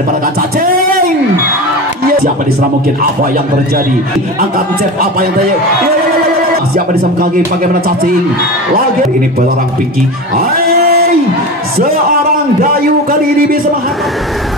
dipandangkan cacing. Siapa diserang mungkin apa yang terjadi? Angkat cep apa yang terjadi? Siapa diserang kaki? Bagaimana cacing? Lagi ini pelarang Pinky. Hai, seorang Dayu kali ini bisa menghadapi.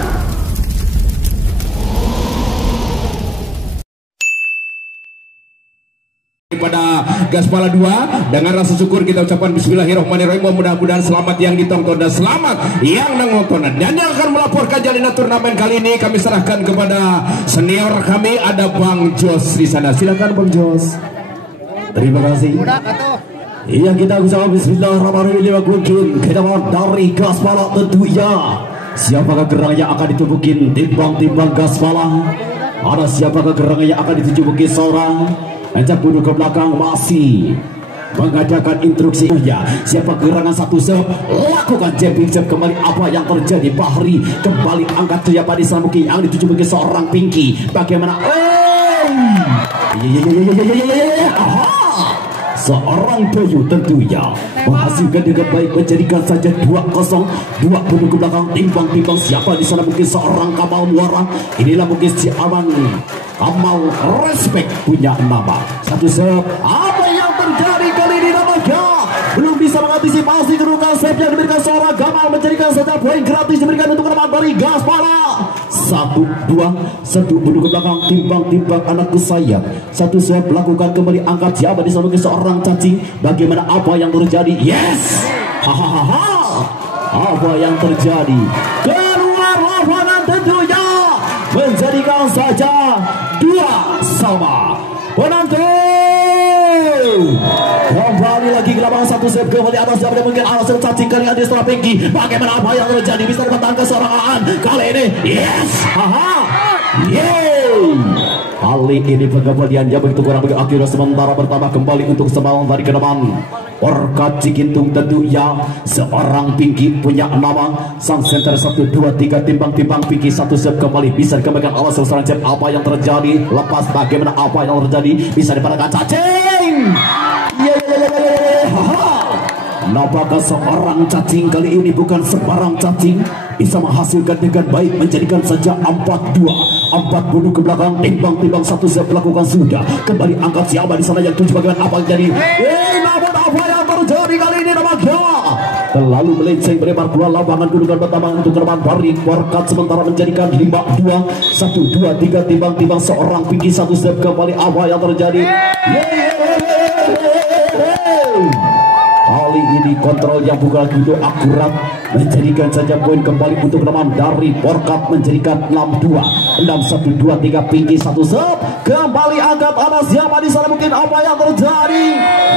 Pada Gaspala 2 dengan rasa syukur kita ucapkan bismillahirrahmanirrahim. Mudah-mudahan selamat yang ditonton dan selamat yang nonton. Dan yang akan melaporkan jalinan turnamen kali ini kami serahkan kepada senior kami, ada Bang Jos di sana. Silakan Bang Jos. Terima kasih. Iya, kita ucapkan bismillahirrahmanirrahim. Kita mau dari Gaspala tentunya. Siapakah gerang yang akan ditubukin timbang-timbang Gaspala? Ada siapakah gerang yang akan ditubukin seorang? Ajak bunuh ke belakang masih mengadakan instruksinya. Siapa gerangan satu sep lakukan jumping jab kembali. Apa yang terjadi? Bahri kembali angkat siapa di Samuki yang dituju bagi seorang Pinky. Bagaimana? Seorang Dayu tentunya menghasilkan dengan baik, menjadikan saja 2-0. 2 bunuh ke belakang timbang-timbang. Siapa di sana? Mungkin seorang Kamal Muara. Inilah mungkin si Aman Kamal Respect punya nama. Satu serve. Apa yang terjadi kali ini namanya? Belum bisa mengantisipasi kedudukan serve yang diberikan seorang Kamal, menjadikan saja poin gratis diberikan untuk nama dari Gaspala. 1-2, 1 bunuh ke belakang timbang-timbang anakku sayang. Satu serve lakukan kembali, angkat siapa di sana seorang cacing. Bagaimana apa yang terjadi? Yes. Hahaha. Apa yang terjadi? Keluar lapangan tentunya, menjadikan saja 2-2. Penantu kembali lagi ke lapangan. Satu set kembali atas siapa yang mungkin alasan cacing kali ini setelah Pinky. Bagaimana apa yang terjadi? Bisa dipertahankan seorang Aan kali ini. Yes. Haha. Yeay. Kali ini pengembalian yang begitu kurang begitu akhirnya sementara bertambah kembali untuk semalam dari ke depan. Orka Cikintung tentunya seorang Pinky punya nama. Sang center 1-2-3 timbang-timbang Pinky. Satu set kembali bisa dikembalikan oleh seorang cep. Apa yang terjadi? Lepas bagaimana apa yang terjadi? Bisa dipandangkan cacing. Nampaknya seorang cacing kali ini bukan sembarang cacing, bisa menghasilkan dengan baik, menjadikan saja 4-2. 4 bunuh ke belakang timbang-timbang. Satu set lakukan sudah. Kembali angkat siapa di sana yang tujuh bagaimana apa yang jadi? Namun apa yang terjadi kali ini namanya? Terlalu melenceng melebar keluar lapangan, kedudukan pertama untuk teman Bari. Warkat sementara menjadikan 5-2. 1-2-3 timbang-timbang seorang Pinky. Satu set kembali apa yang terjadi? Kali ini kontrol yang bukan begitu akurat, menjadikan saja poin kembali untuk teman dari Warkat, menjadikan 6-2. 6-1-2-3 Pinky. Satu set kembali angkat atas siapa di sana? Mungkin apa yang terjadi?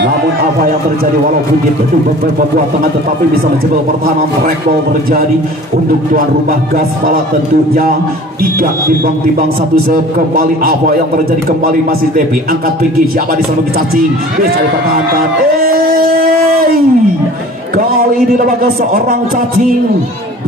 Namun apa yang terjadi? Walaupun di gedung beberapa buah tengah tetapi bisa menjebol pertahanan. Rekball terjadi untuk tuan rumah Gaspala tentunya. 3 timbang-timbang. Satu set kembali apa yang terjadi? Kembali masih Depi angkat Pinky. Siapa di sana? Mungkin cacing bisa dipertahankan. Kali ini lembaga seorang cacing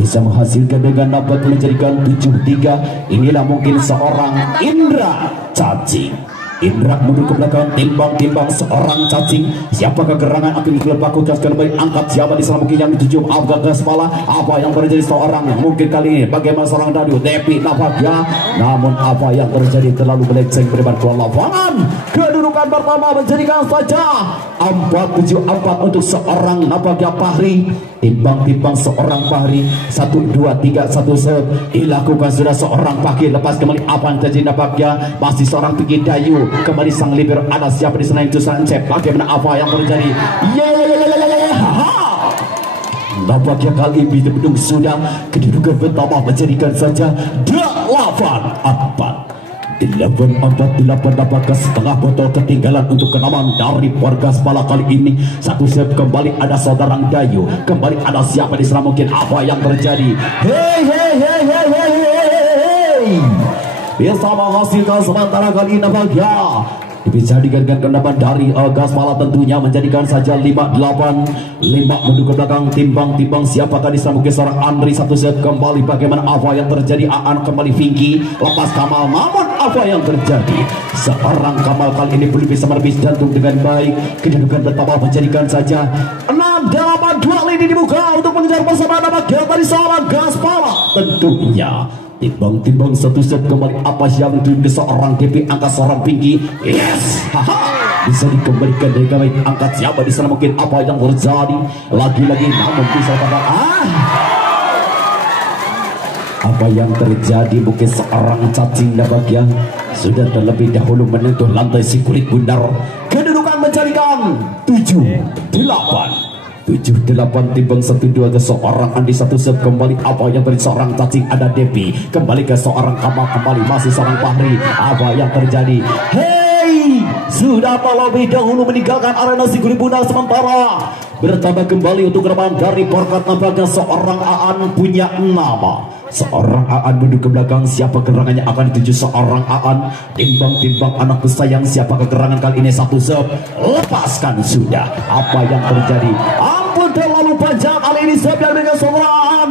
bisa menghasilkan dengan dapat menjadikan 7-3. Inilah mungkin seorang Indra cacing. Indra mundur ke belakang timbang-timbang seorang cacing. Siapakah gerangan akan dilakukan kembali? Angkat siapa di sana mungkin yang dituju Abga Gaspala. Apa yang terjadi seorang mungkin kali ini? Bagaimana seorang Dayu Depi nampaknya? Namun apa yang terjadi? Terlalu melenceng melebar keluar lapangan. Kedudukan pertama menjadikan saja 4-7-4 untuk seorang nampaknya Bahri. Timbang-timbang seorang Bahri. 1-2-3 satu set dilakukan sudah seorang Pagi. Lepas kembali apa yang terjadi? Nampaknya masih seorang Pinky Dayu. Kembali sang libero, ada siapa di sana yang tusan cep? Bagaimana apa yang terjadi? Nampaknya kali ini bedung sudah kedudukan pertama menjadikan saja 8-4. 8-4 apakah setengah botol ketinggalan untuk kenaman dari warga Gaspala kali ini. Satu set kembali ada saudara Dayu. Kembali ada siapa di sana? Mungkin apa yang terjadi? Bisa menghasilkan sementara kali ini nampaknya bisa digantikan kendapan dari Gaspala tentunya, menjadikan saja 5-8. 5 mundur ke belakang timbang-timbang. Siapakah di sana? Mungkin seorang Andri. Satu set kembali bagaimana apa yang terjadi? Aan kembali Pinky. Lepas Kamal. Namun apa yang terjadi? Seorang Kamal kali ini belum bisa merebis jantung dengan baik. Kedudukan pertama menjadikan saja 6-8. 2 lini dibuka untuk mengejar bersama nama dari seorang Gaspala tentunya. Timbang-timbang satu set kembali apa yang ke seorang DP angkat seorang Pinky. Yes, haha, bisa dikembalikan dari kami angkat siapa di sana mungkin apa yang terjadi lagi-lagi namun bisa pada apa yang terjadi mungkin seorang cacing bagian sudah terlebih dahulu menyentuh lantai si kulit bundar. Kedudukan menjadikan 7-8 timbang 1-2 ke seorang Andi satu set kembali apa yang dari seorang cacing ada Depi kembali ke seorang Kamal kembali masih seorang Fahri apa yang terjadi. Hey, sudah terlebih dahulu meninggalkan arena si kulit bundar sementara bertambah kembali untuk rebahan dari Porkat nampaknya seorang Aan punya nama. Seorang Aan duduk ke belakang siapa gerangannya akan dituju seorang Aan. Timbang-timbang anakku sayang siapa gerangan kali ini satu set lepaskan sudah apa yang terjadi. Ampun terlalu panjang kali ini set yang dengan seorang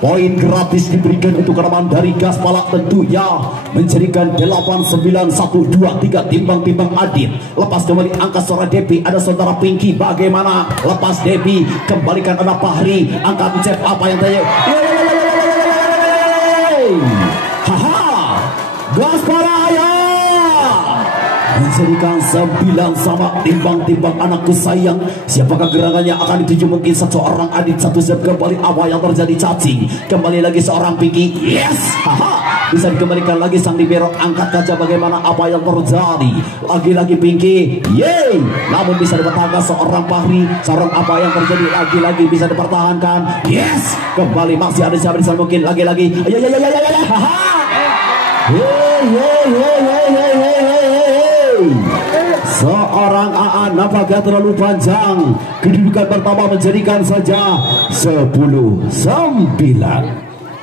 poin gratis diberikan untuk rebahan dari Gaspala tentunya menjadikan 8-9-1-2-3 timbang-timbang Adit. Lepas kembali angkat seorang Depi ada saudara Pinky bagaimana lepas Depi kembalikan anak Fahri angkat cep apa yang terjadi. Haha, Gaspala ya menjadikan 9 sama timbang-timbang anakku sayang siapakah gerangannya akan dituju mungkin seorang Adit satu set kembali apa yang terjadi cacing kembali lagi seorang Pinky. Yes, haha, bisa dikembalikan lagi sang libero angkat kaca bagaimana apa yang terjadi lagi-lagi Pinky. Yeay, namun bisa dipertahankan seorang Fahri seorang apa yang terjadi lagi-lagi bisa dipertahankan. Yes, kembali masih ada siapa di sana mungkin lagi-lagi haha. Seorang Aan nampaknya terlalu panjang kedudukan pertama menjadikan saja 10-9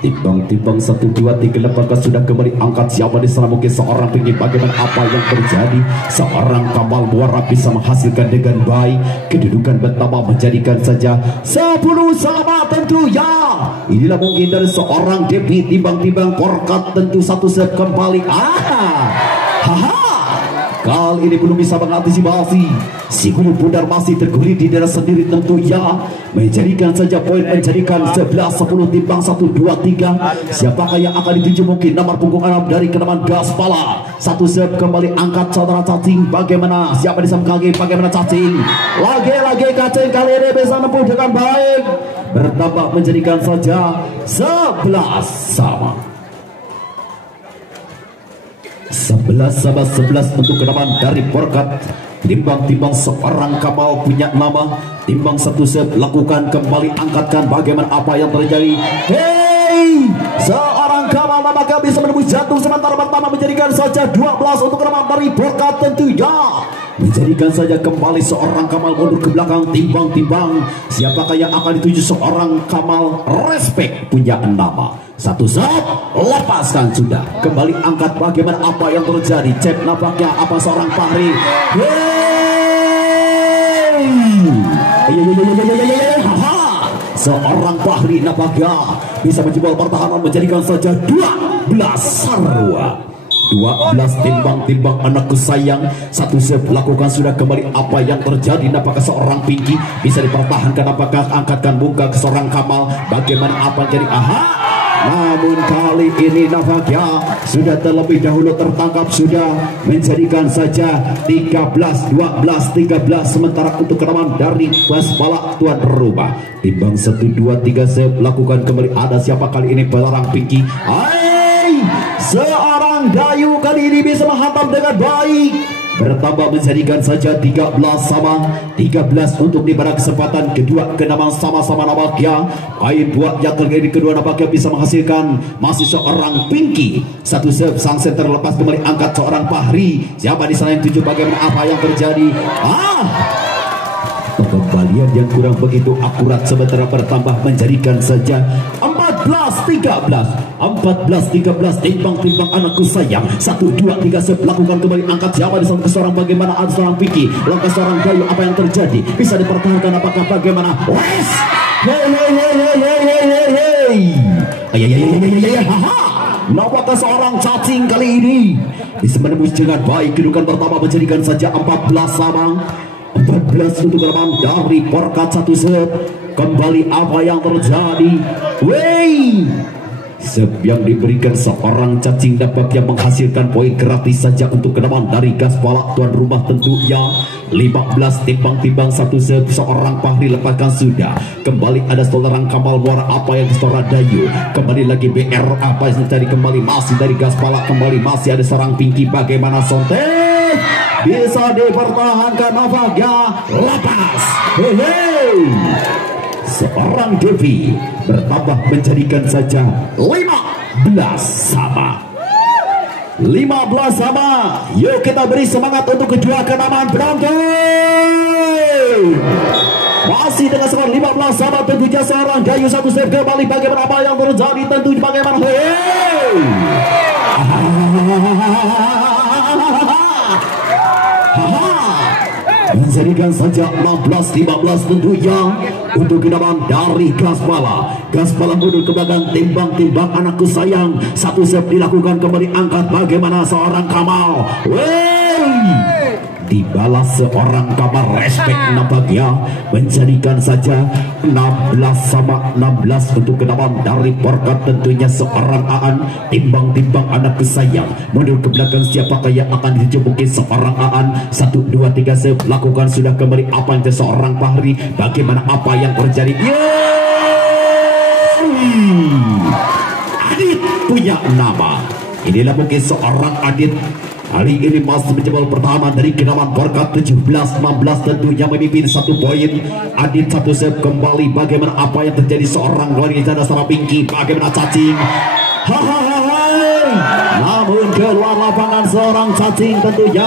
timbang-timbang 1-2-3 lepaskan sudah kembali angkat siapa di sana mungkin seorang Pinky bagaimana apa yang terjadi seorang Kamal Muara bisa menghasilkan dengan baik kedudukan pertama menjadikan saja 10 sama tentunya. Inilah mungkin dari seorang Depi timbang-timbang Porkat tentu satu set kembali haha. Kali ini belum bisa mengantisipasi si kulit bundar masih terguling di daerah sendiri tentunya menjadikan saja poin menjadikan 11-10 timbang 1-2-3 siapakah yang akan dituju mungkin nomor punggung 6 dari kenaman Gaspala satu set kembali angkat saudara cacing bagaimana siapa di sana kaki bagaimana cacing lagi-lagi cacing kali ini bisa menempuh dengan baik bertambah menjadikan saja 11 sama 11 untuk kenaman dari Porkat timbang-timbang seorang Kamal punya nama timbang satu set lakukan kembali angkatkan bagaimana apa yang terjadi. Hey, seorang Kamal maka bisa menembus jantung sementara pertama menjadikan saja 12 untuk kenaman dari Porkat tentunya menjadikan saja kembali seorang Kamal mundur ke belakang timbang-timbang siapakah yang akan dituju seorang Kamal respect punya nama satu set lepaskan sudah kembali angkat bagaimana apa yang terjadi cep nampaknya apa seorang Fahri. Seorang Fahri nampaknya bisa menjebol pertahanan menjadikan saja 12 sarua 12 timbang-timbang anakku sayang satu set lakukan sudah kembali apa yang terjadi nampaknya seorang Pinky bisa dipertahankan apakah angkatkan muka ke seorang Kamal bagaimana apa jadi namun kali ini nampaknya sudah terlebih dahulu tertangkap sudah menjadikan saja 13-12 sementara untuk kenaman dari Gaspala tuan rumah timbang 1-2-3 set lakukan kembali ada siapa kali ini pelarang Pinky. Seorang Dayu kali ini bisa menghantam dengan baik bertambah menjadikan saja 13 sama 13 untuk di pada kesempatan kedua kenaman sama-sama nampaknya poin buat yang terjadi kedua nampaknya bisa menghasilkan masih seorang Pinky satu set sang center lepas kembali angkat seorang Fahri siapa di sana yang tujuh bagaimana apa yang terjadi pengembalian yang kurang begitu akurat sementara bertambah menjadikan saja 14-13 timbang-timbang anakku sayang 1-2-3 set lakukan kembali angkat siapa di sana seorang bagaimana ada seorang Pinky langkah seorang Dayu apa yang terjadi bisa dipertahankan apakah bagaimana wes nampaknya seorang cacing kali ini bisa menembus dengan baik kedudukan pertama menjadikan saja 14 sama 14 untuk kenaman dari Porkat satu set kembali apa yang terjadi. Serve yang diberikan seorang cacing dapat yang menghasilkan poin gratis saja untuk kenaman dari Gaspala tuan rumah tentunya. 15 timbang-timbang 1 serve seorang Fahri lepaskan sudah. Kembali ada seorang Kamal Muara apa yang distora Dayu. Kembali lagi BR apa yang mencari kembali masih dari Gaspala. Kembali masih ada seorang Pinky bagaimana Sonte bisa dipertahankan nampaknya lepas. Hei. Seorang Devi bertambah menjadikan saja 15 sama. 15 sama. Yuk kita beri semangat untuk kedua kenaman penonton. Masih dengan skor 15 sama tentunya seorang Dayu 1 serve kembali bagaimana apa yang terjadi tentunya bagaimana. Menjadikan saja 16-15 tentunya untuk kenaman dari Gaspala. Gaspala mundur ke belakang timbang-timbang anakku sayang. 1 serve dilakukan kembali angkat bagaimana seorang Kamal. Dibalas seorang Kamal respect nampaknya menjadikan saja 16 sama 16 untuk kenaman dari Porkat tentunya seorang Aan. Timbang-timbang anak kesayang mundur ke belakang siapakah yang akan dituju mungkin seorang Aan. 1, 2, 3 serve lakukan sudah kembali apa yang seorang Fahri bagaimana apa yang terjadi. Adit punya nama. Inilah mungkin seorang Adit. Kali ini masih menjebol pertama dari kenaman Porkat 17-16 tentunya memimpin 1 poin. Adit 1 serve kembali bagaimana apa yang terjadi seorang wanita dan seorang Pinky bagaimana cacing. Namun keluar lapangan seorang cacing tentunya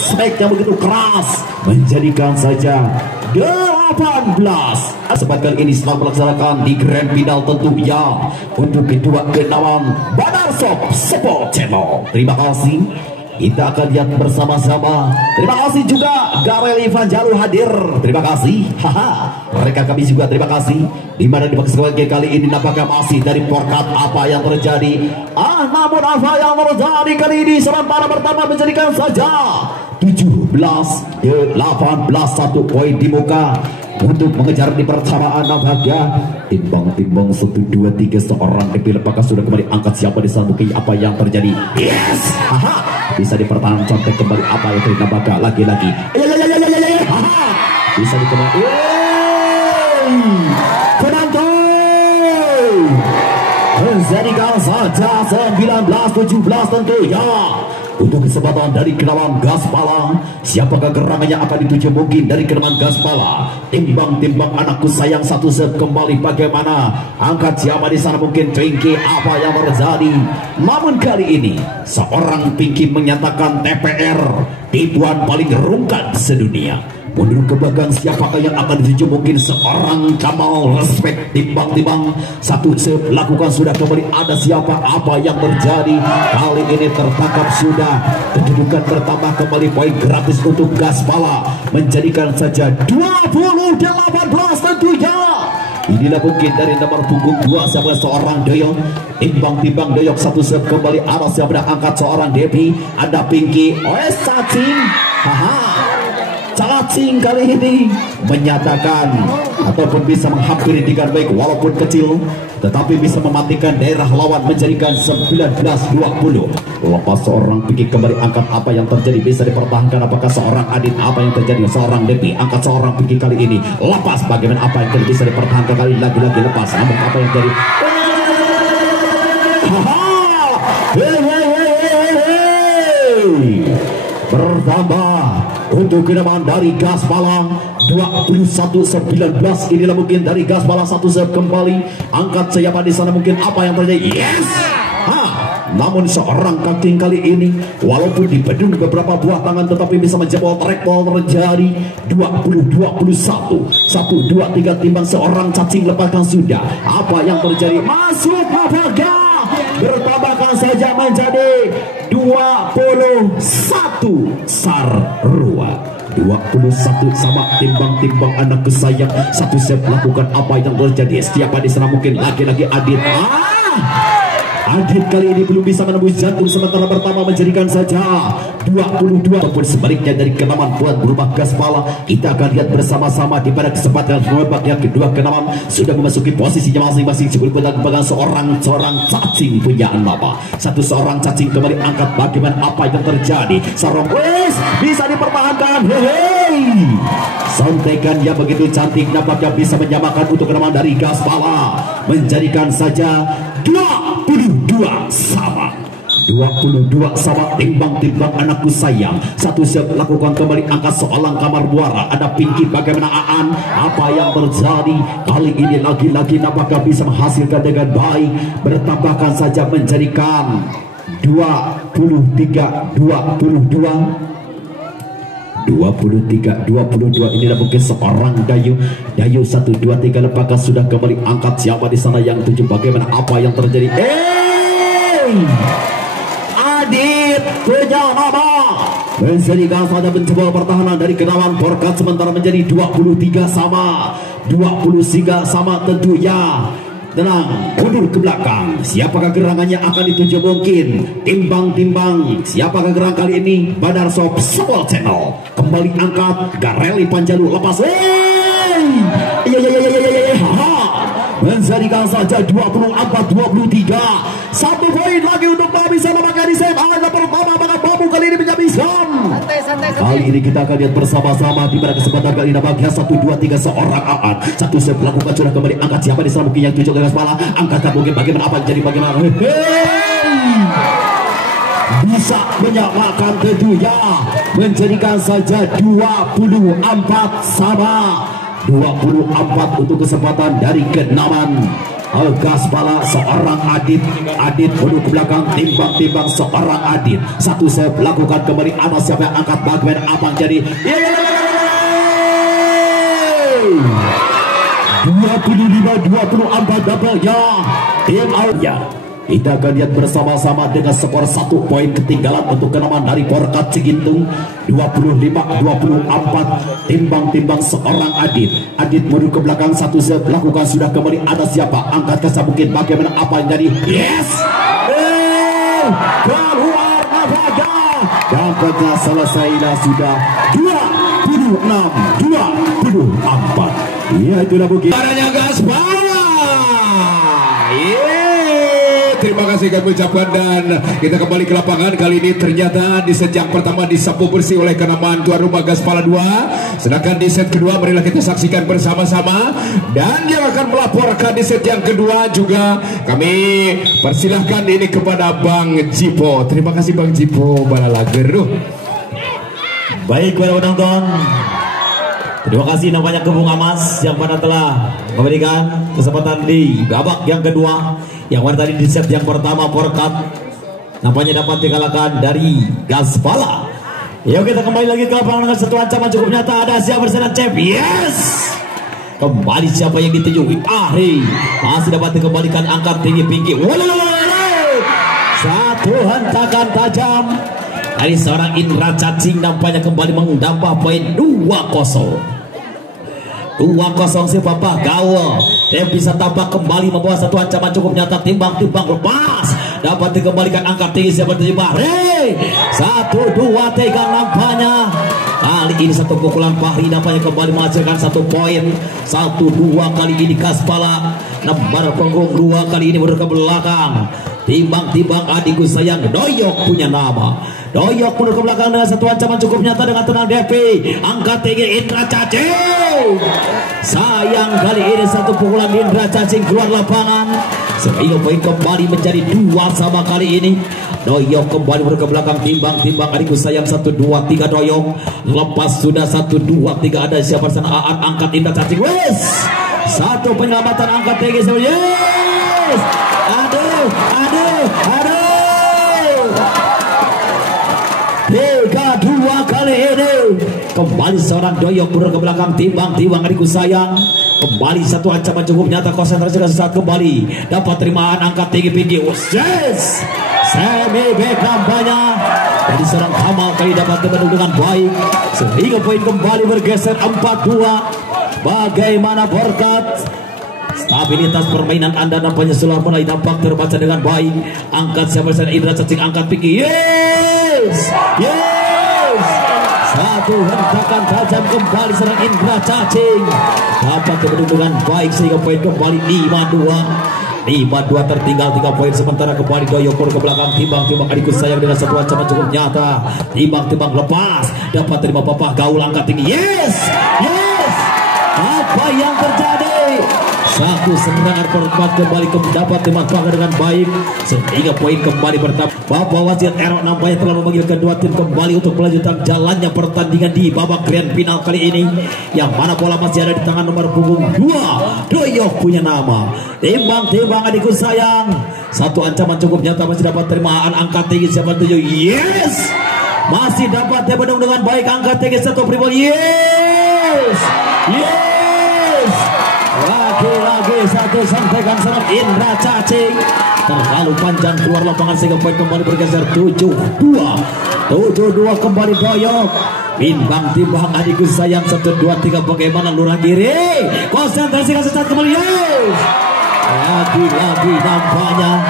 strike-nya begitu keras menjadikan saja 18. Sempat kali ini setelah melaksanakan di grand final tentunya untuk kedua kenaman Badar Shop Support Channel. Terima kasih. Kita akan lihat bersama-sama. Terima kasih juga Garel Ivan Jalu hadir. Terima kasih. Mereka kami juga terima kasih. Dimana di kesempatan kali ini nampaknya masih dari Porkat apa yang terjadi. Namun apa yang terjadi kali ini sementara pertama menjadikan saja 17-18 1 poin di muka untuk mengejar di persamaan nampaknya. Timbang-timbang 1, 2, 3 seorang dipilih apakah sudah kembali angkat siapa di sana mungkin apa yang terjadi. Yes. Bisa dipertahankan contek kembali apa yang terjadi nampaknya lagi-lagi. Bisa dikembali. Penonton menjadikan saja 19-17 tentunya untuk kesempatan dari kenaman Gaspala. Siapakah gerangannya akan dituju mungkin dari kenaman Gaspala. Timbang-timbang anakku sayang 1 serve kembali bagaimana angkat siapa di sana mungkin Pinky apa yang terjadi. Namun kali ini seorang Pinky menyatakan TPR tipuan paling rungkat sedunia. Mundur ke belakang siapakah yang akan dituju mungkin seorang Kamal respect timbang-timbang 1 serve lakukan sudah kembali ada siapa apa yang terjadi. Kali ini tertangkap sudah. Kedudukan bertambah kembali poin gratis untuk Gaspala menjadikan saja 20-18 tentunya. Inilah mungkin dari nomor punggung 2 siapa seorang Doyok. Timbang-timbang Doyok 1 serve kembali ada siapa angkat seorang Devi. Ada Pinky. Cacing. Cacing kali ini menyatakan ataupun bisa menghampiri dengan baik walaupun kecil tetapi bisa mematikan daerah lawan menjadikan 19-20. Lepas seorang Pinky kembali angkat apa yang terjadi bisa dipertahankan apakah seorang Adit apa yang terjadi seorang Devi angkat seorang Pinky kali ini lepas bagaimana apa yang terjadi bisa dipertahankan kali lagi-lagi lepas namun apa yang terjadi bertambah untuk kenaman dari Gaspala 21-19. Inilah mungkin dari Gaspala 1 serve kembali angkat siapa di sana mungkin apa yang terjadi. Yes. Namun seorang Kaking kali ini walaupun dibedung beberapa buah tangan tetapi bisa menjebol trackball terjadi 20-21 1, 2, 3 timbang seorang cacing lepaskan sudah apa yang terjadi masuk nampaknya bertambahkan saja menjadi 21 Sarua 21 sama timbang-timbang anak kesayang 1 serve lakukan apa yang terjadi siapa di sana mungkin lagi-lagi Adit Adit kali ini belum bisa menembus jantung, sementara pertama menjadikan saja 22. Ataupun sebaliknya dari Kenaman buat berubah gaspala. Kita akan lihat bersama-sama di pada kesempatan babak yang kedua. Kenaman sudah memasuki posisinya masing-masing sebelum pegang seorang cacing punya nama. Seorang cacing kembali angkat, bagaimana apa yang terjadi. Sarong bisa dipertahankan. Hehehe, sontekan yang begitu cantik nampaknya bisa menyamakan untuk Kenaman dari gaspala, menjadikan saja 22 sama. 22 sama, timbang-timbang anakku sayang. Satu siap lakukan kembali angkat seorang kamar muara. Ada Pinky, bagaimana Aan? Apa yang terjadi kali ini? Lagi-lagi apakah bisa menghasilkan dengan baik? Bertambahkan saja menjadikan 23-22. Inilah mungkin seorang Dayu 1, 2, 3. Lepaskan sudah kembali angkat. Siapa di sana yang 7? Bagaimana apa yang terjadi? Adit punya nama, menjadikan saja mencoba pertahanan dari Kenaman Porkat, sementara menjadi 23 sama. 23 sama tentunya. Tenang, mundur ke belakang. Siapakah gerangannya akan dituju? Mungkin timbang-timbang. Siapakah gerang kali ini? Badar Shop Soul Channel kembali angkat. Gareli Panjalu lepas. Menjadikan saja 24-23. Satu poin lagi untuk Babi sama maka di save. Ada pertama maka Babu kali ini menjabiskan. Kali ini kita akan lihat bersama-sama di pada kesempatan kali ini bagian 1, 2, 3 seorang Aan. Satu save lakukan sudah kembali angkat. Siapa di sana mungkin yang 7 garis kepala. Angkat mungkin bagaimana apa jadi bagaimana. Bisa menyamakan tentunya, menjadikan saja 24 sama. 24 untuk kesempatan dari Kenaman gaspala seorang Adit duduk ke belakang, timbang-timbang seorang Adit. Satu saya lakukan kembali atas. Siapa yang angkat bagaimana apa jadi 25-24 double-nya tim Aulia. Kita akan lihat bersama-sama dengan skor 1 poin ketinggalan untuk Kenaman dari Porkat Cigintung. 25-24 timbang-timbang seorang Adit duduk ke belakang. Satu set lakukan sudah kembali atas. Siapa angkat kasar mungkin bagaimana apa yang jadi. Yes, keluar nafaga. Dampaknya selesailah sudah 26-24. Ya itulah mungkin caranya gaspala. Terima kasih kami ucapkan dan kita kembali ke lapangan. Kali ini ternyata di set yang pertama disapu bersih oleh Kenaman tuan rumah Gaspala 2. Sedangkan di set kedua marilah kita saksikan bersama-sama. Dan yang akan melaporkan di set yang kedua juga kami persilahkan ini kepada Bang Jipo. Terima kasih Bang Jipo Balalageruh. Baik para penonton, terima kasih namanya ke Bung Amas yang pada telah memberikan kesempatan di babak yang kedua. Yang pada tadi di set yang pertama Porkat nampaknya dapat dikalahkan dari Gaspala. Yuk kita kembali lagi ke lapangan dengan satu ancaman cukup nyata. Ada siapa bersama Chef? Yes, kembali siapa yang dituju? Ahri masih dapat dikembalikan, angkat tinggi-tinggi. Satu hentakan tajam dari seorang Indra Cacing nampaknya kembali menambah poin 2-0 si Bapak Gaul. Dia bisa tambah kembali membawa satu ancaman cukup nyata. Timbang-timbang lepas dapat dikembalikan, angkat tinggi siapa terjebak. 1, 2, 3 nampaknya kali ini satu pukulan Fahri nampaknya kembali menghasilkan 1 poin. 1-2 kali ini Gaspala nomor punggung 2 kali ini mundur ke belakang. Timbang-timbang adikku sayang Doyok punya nama. Doyok mundur ke belakang dengan satu ancaman cukup nyata dengan tenang. Devi angkat tinggi Indra Cacing. Sayang kali ini satu pukulan Indra Cacing keluar lapangan. Sehingga poin kembali menjadi 2 sama kali ini. Doyok kembali mundur ke belakang. Timbang-timbang adikku sayang 1, 2, 3 Doyok. Lepas sudah 1, 2, 3 ada siapa sana. Aan angkat Indra Cacing. Wes, satu penyelamatan angkat tinggi. Yes, aduh 3-2 kali ini kembali seorang Doyok mundur ke belakang. Timbang-timbang adikku sayang kembali satu ancaman cukup nyata. Konsentrasi sesaat kembali dapat terimaan, angkat tinggi-tinggi. Yes, semi back kampanye dari seorang Kamal kali dapat dibendung dengan baik sehingga poin kembali bergeser 4-2. Bagaimana Porkat Stabilitas permainan Anda nampaknya sudah mulai tampak terbaca dengan baik. Angkat siapa saja Indra Cacing, angkat tinggi. Yes, yes. Satu hentakan tajam kembali serang Indra Cacing. Dapat dibendung dengan baik sehingga poin kembali 5-2 tertinggal 3 poin. Sementara kembali Doyopur ke belakang. Timbang adikku sayang dengan satu ancaman cukup nyata. Timbang lepas. Dapat terima Papa Gaul, angkat tinggi. Yes, yes. Apa yang terjadi? Satu serangan perempat kembali dapat dimanfaatkan dengan baik sehingga poin kembali bertambah. Bapak wasit Erok nampaknya telah memanggil kedua tim kembali untuk melanjutkan jalannya pertandingan di babak grand final kali ini, yang mana bola masih ada di tangan nomor punggung 2 Doyok punya nama. Timbang adikku sayang. Satu ancaman cukup nyata masih dapat terimaan, angkat tinggi siapa 7. Yes, masih dapat dibendung dengan baik, angkat tinggi satu pribol. Yes, yes. Lagi satu sampaikan serang Indra Cacing, terlalu panjang keluar lapangan sehingga poin kembali bergeser 7-2 kembali Doyok. Timbang adikku sayang 1, 2, 3 bagaimana lurah kiri, konsentrasi sesaat kembali. Yes, lagi nampaknya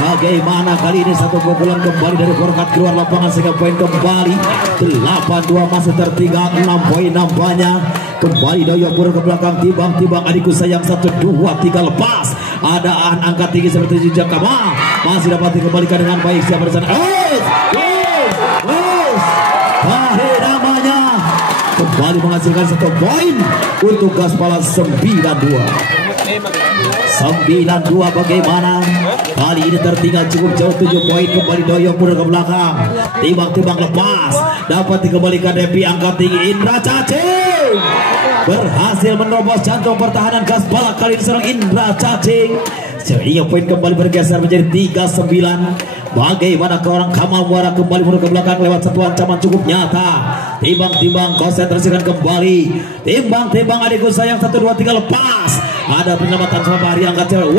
bagaimana kali ini satu pukulan kembali dari Forkat keluar lapangan sehingga poin kembali 8-2 masih tertinggal 6 poin nampaknya. Kembali Doyok ke belakang. Timbang adikku sayang 1, 2, 3 lepas. Ada angkat tinggi seperti jejak Kamal, masih dapat dikembalikan dengan baik siapa di sana. Bahir namanya kembali menghasilkan 1 poin untuk Gaspala 9-2 bagaimana kali ini tertinggal cukup jauh 7 poin. Kembali Doyok ke belakang. Timbang lepas, dapat dikembalikan Depi, angkat tinggi Indra Cacing berhasil menerobos jantung pertahanan Gaspala kali ini serang Indra Cacing sehingga poin kembali bergeser menjadi 3-9. Bagaimana orang Kamal Muara kembali mundur ke belakang lewat satu ancaman cukup nyata. Timbang konsentrasikan kembali. Timbang adikku sayang 1, 2, 3 lepas. Ada penyelamatan sama Fahri, angkat cewek.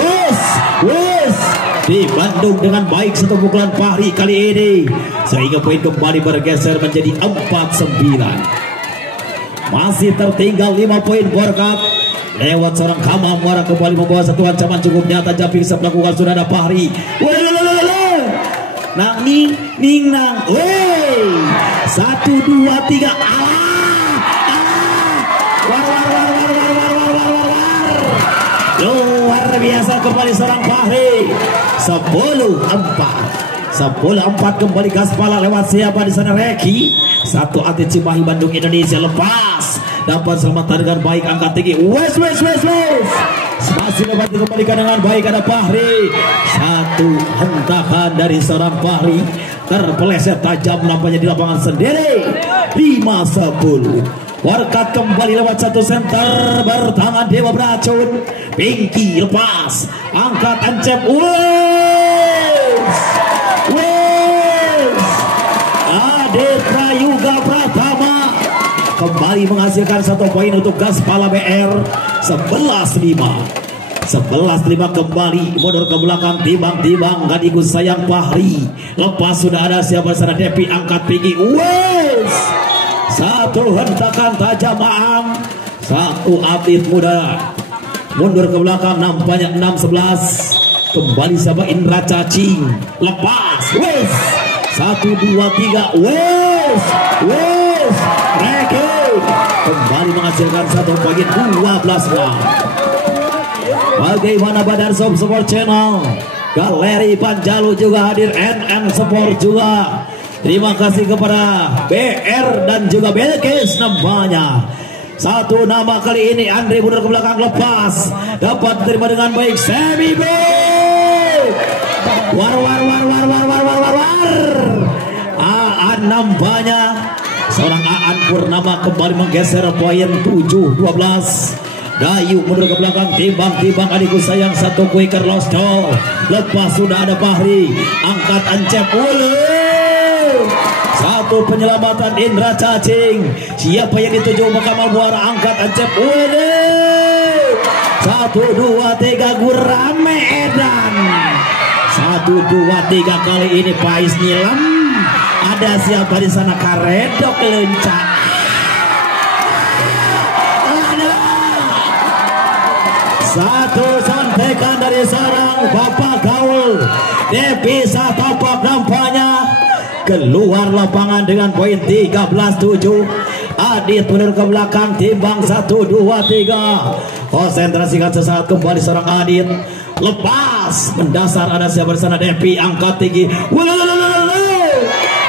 Wes dibandung dengan baik satu pukulan Fahri kali ini sehingga poin kembali bergeser menjadi 4-9. Masih tertinggal 5 poin Forkat lewat seorang Kamal Muara kembali membawa satu ancaman cukup nyata. Japing bisa melakukan, sudah ada Fahri. Nang ning nang. 1, 2, 3. Luar biasa kembali seorang Fahri. 10-4 kembali Gaspala lewat siapa di sana, Reki. Satu atlet Cimahi Bandung Indonesia lepas, dapat selamatan dengan baik, angkat tinggi. Wes masih dapat dikembalikan dengan baik, ada Fahri. Satu hentakan dari seorang Fahri terpeleset tajam nampaknya di lapangan sendiri. 5-10. Forkat kembali lewat satu center bertangan Dewa Beracun. Pinky lepas, angkat Ancep. Ade Prayuga Pratama kembali menghasilkan 1 poin untuk Gaspala BR. 11-5 kembali mundur ke belakang. Timbang adikku sayang Fahri lepas, sudah ada siapa sana Depi, angkat tinggi. Satu hentakan tajam Aang. Satu atlet muda mundur ke belakang nampaknya 6-11. Kembali siapa Indra Cacing lepas. 1, 2, 3. Reki kembali menghasilkan 1 poin. 12-6. Bagaimana Badar Sob Sport Channel, Galeri Panjalu juga hadir, NN Sport juga. Terima kasih kepada BR dan juga Belkis nampaknya. Satu nama kali ini Andre mundur ke belakang lepas, dapat diterima dengan baik Semi B. Aan nampaknya seorang Aan Purnama kembali menggeser poin 7-12. Dayu mundur ke belakang. Timbang adikku sayang 1 quicker lost goal. Lepas sudah ada Fahri, angkat Ancep. Satu penyelamatan Indra Cacing. Siapa yang dituju Kamal Muara, angkat Ancep. 1, 2, 3 Gurame Edan. 1, 2, 3 kali ini Pais Nilam. Ada siapa di sana, Karedok lencak. 1, dikembalikan dari seorang Bapak Gaul. Devisa tapak nampaknya keluar lapangan dengan poin 13-7. Adit mundur ke belakang, timbang 1, 2, 3. Konsentrasikan sesaat kembali seorang Adit. Lepas mendasar, ada siapa di sana? Devi angkat tinggi.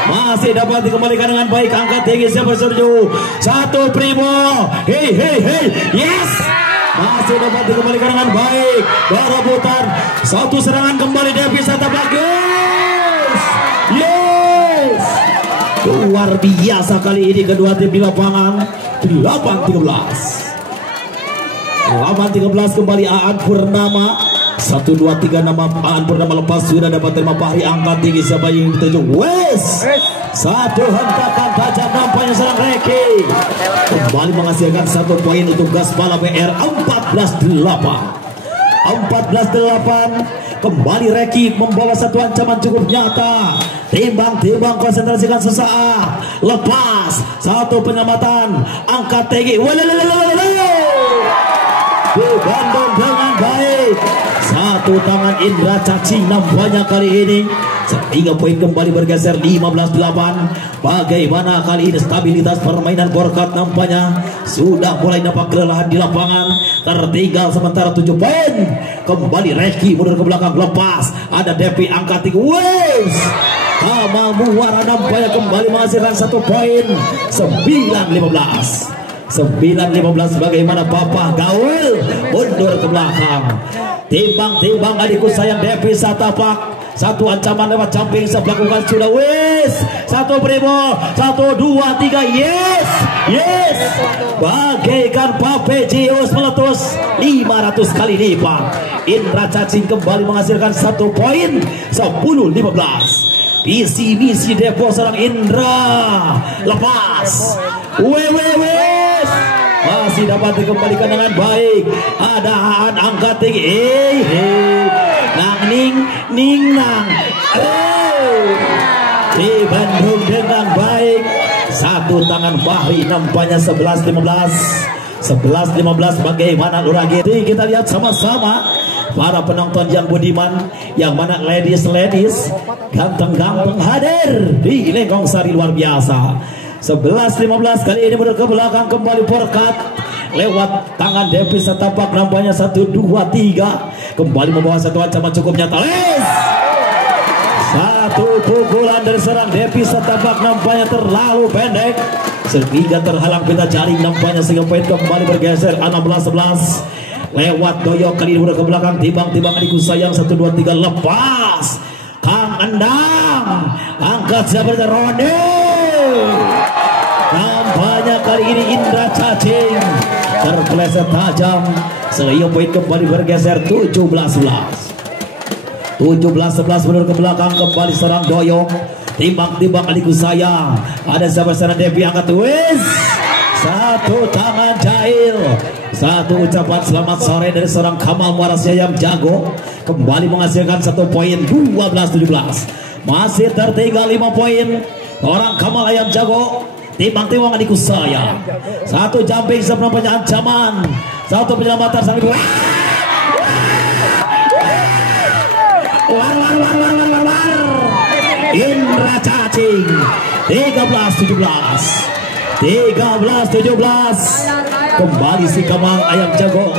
Masih dapat dikembalikan dengan baik, angkat tinggi siapa serju. 1 Primo. Hey hey hey. Yes. Masih dapat dikembalikan dengan baik. Berebutan. 1 serangan kembali Devi Satapak. Yes. Luar biasa kali ini kedua tim di lapangan. 8-13 kembali Aan Purnama. 1, 2, 3 nama Aan Purnama lepas sudah dapat terima Fahri, angkat tinggi siapa yang dituju. Wes. 1 hentakan tajam nampaknya serang Reki. Kembali menghasilkan 1 poin untuk Gaspala BR. 14-8. Kembali Reki membawa 1 ancaman cukup nyata. Timbang konsentrasikan sesaat. Lepas 1 penyelamatan, angkat tinggi. Dibandung dengan baik. 1 tangan Indra Cacing nampaknya kali ini. 3 poin kembali bergeser 15-8. Bagaimana kali ini stabilitas permainan Borkat nampaknya sudah mulai nampak kelelahan di lapangan. Tertinggal sementara 7 poin. Kembali Reki mundur ke belakang, lepas. Ada Devi angkat tinggi. Wes. Kamal Muara nampaknya kembali menghasilkan 1 poin. 9-15. Bagaimana Papa Gaul mundur ke belakang. Timbang adikku sayang Devi Satapak. 1 ancaman lewat jumping sebelakukan sudah. Wes. 1 Primo. 1, 2, 3. Yes. Bagaikan Papejius meletus 500 kali lipat. Indra Cacing kembali menghasilkan 1 poin. 10-15. Misi Depo serang Indra. Lepas. Wes. Masih dapat dikembalikan dengan baik. Ada Aan angkat tinggi. Nang ning nang. Dibandung dengan baik. 1 tangan Fahri nampaknya 11-15. Bagaimana Lurage? Kita lihat sama-sama para penonton yang budiman, yang mana ladies ganteng hadir di Lengkong Sari luar biasa. 11-15 kali ini mundur ke belakang kembali Borkat lewat tangan Devi Satapak nampaknya 1, 2, 3 kembali membawa 1 ancaman cukup nyata. 1 pukulan dari serang Devi Satapak nampaknya terlalu pendek sehingga terhalang pita jaring nampaknya, sehingga poin kembali bergeser 16-11 lewat doyok kali ini mundur ke belakang. Timbang adikku sayang 1, 2, 3 lepas. Kang Endang angkat siapa Ronde. Nampaknya kali ini Indra Cacing terpeleset tajam sehingga poin kembali bergeser 17-11 mundur ke belakang kembali serang doyok. Timbang adikku sayang, ada siapa sana Devi angkat. Wes. 1 tangan jahil. 1 ucapan selamat sore dari seorang Kamal Muara Siayam Jago kembali menghasilkan 1 poin. 12-17. Masih tertinggal 5 poin orang Kamal Ayam Jago. Timbang adikku sayang. 1 jumping sebelum ancaman. 1 penyelamatan sang ibu. War. Indra Cacing 13-17. Kembali si Kamal Ayam Jago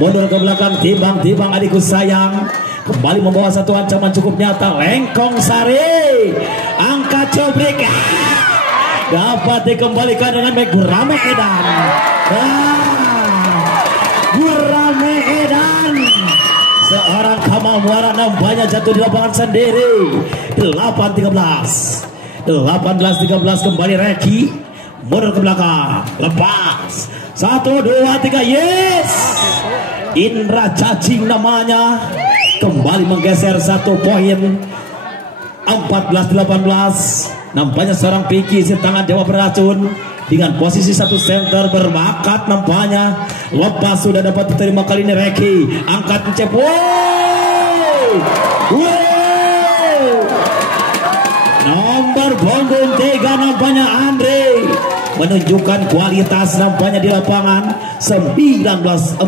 mundur ke belakang. Timbang adikku sayang kembali membawa 1 ancaman cukup nyata. Lengkong Sari angkat cobrik. Dapat dikembalikan dengan baik Gurame Edan. Gurame Edan. Seorang Kamal Muara nampaknya jatuh di lapangan sendiri. 18-13 kembali Reki mundur ke belakang. Lepas. 1, 2, 3. Yes. Indra Cacing namanya kembali menggeser 1 poin. 14-18. Nampaknya seorang Piki si tangan Dewa Beracun dengan posisi 1 center berbakat nampaknya. Lepas sudah dapat diterima kali ini Reki angkat cep. Nomor punggung 3 nampaknya Andre menunjukkan kualitas nampaknya di lapangan. 19-14.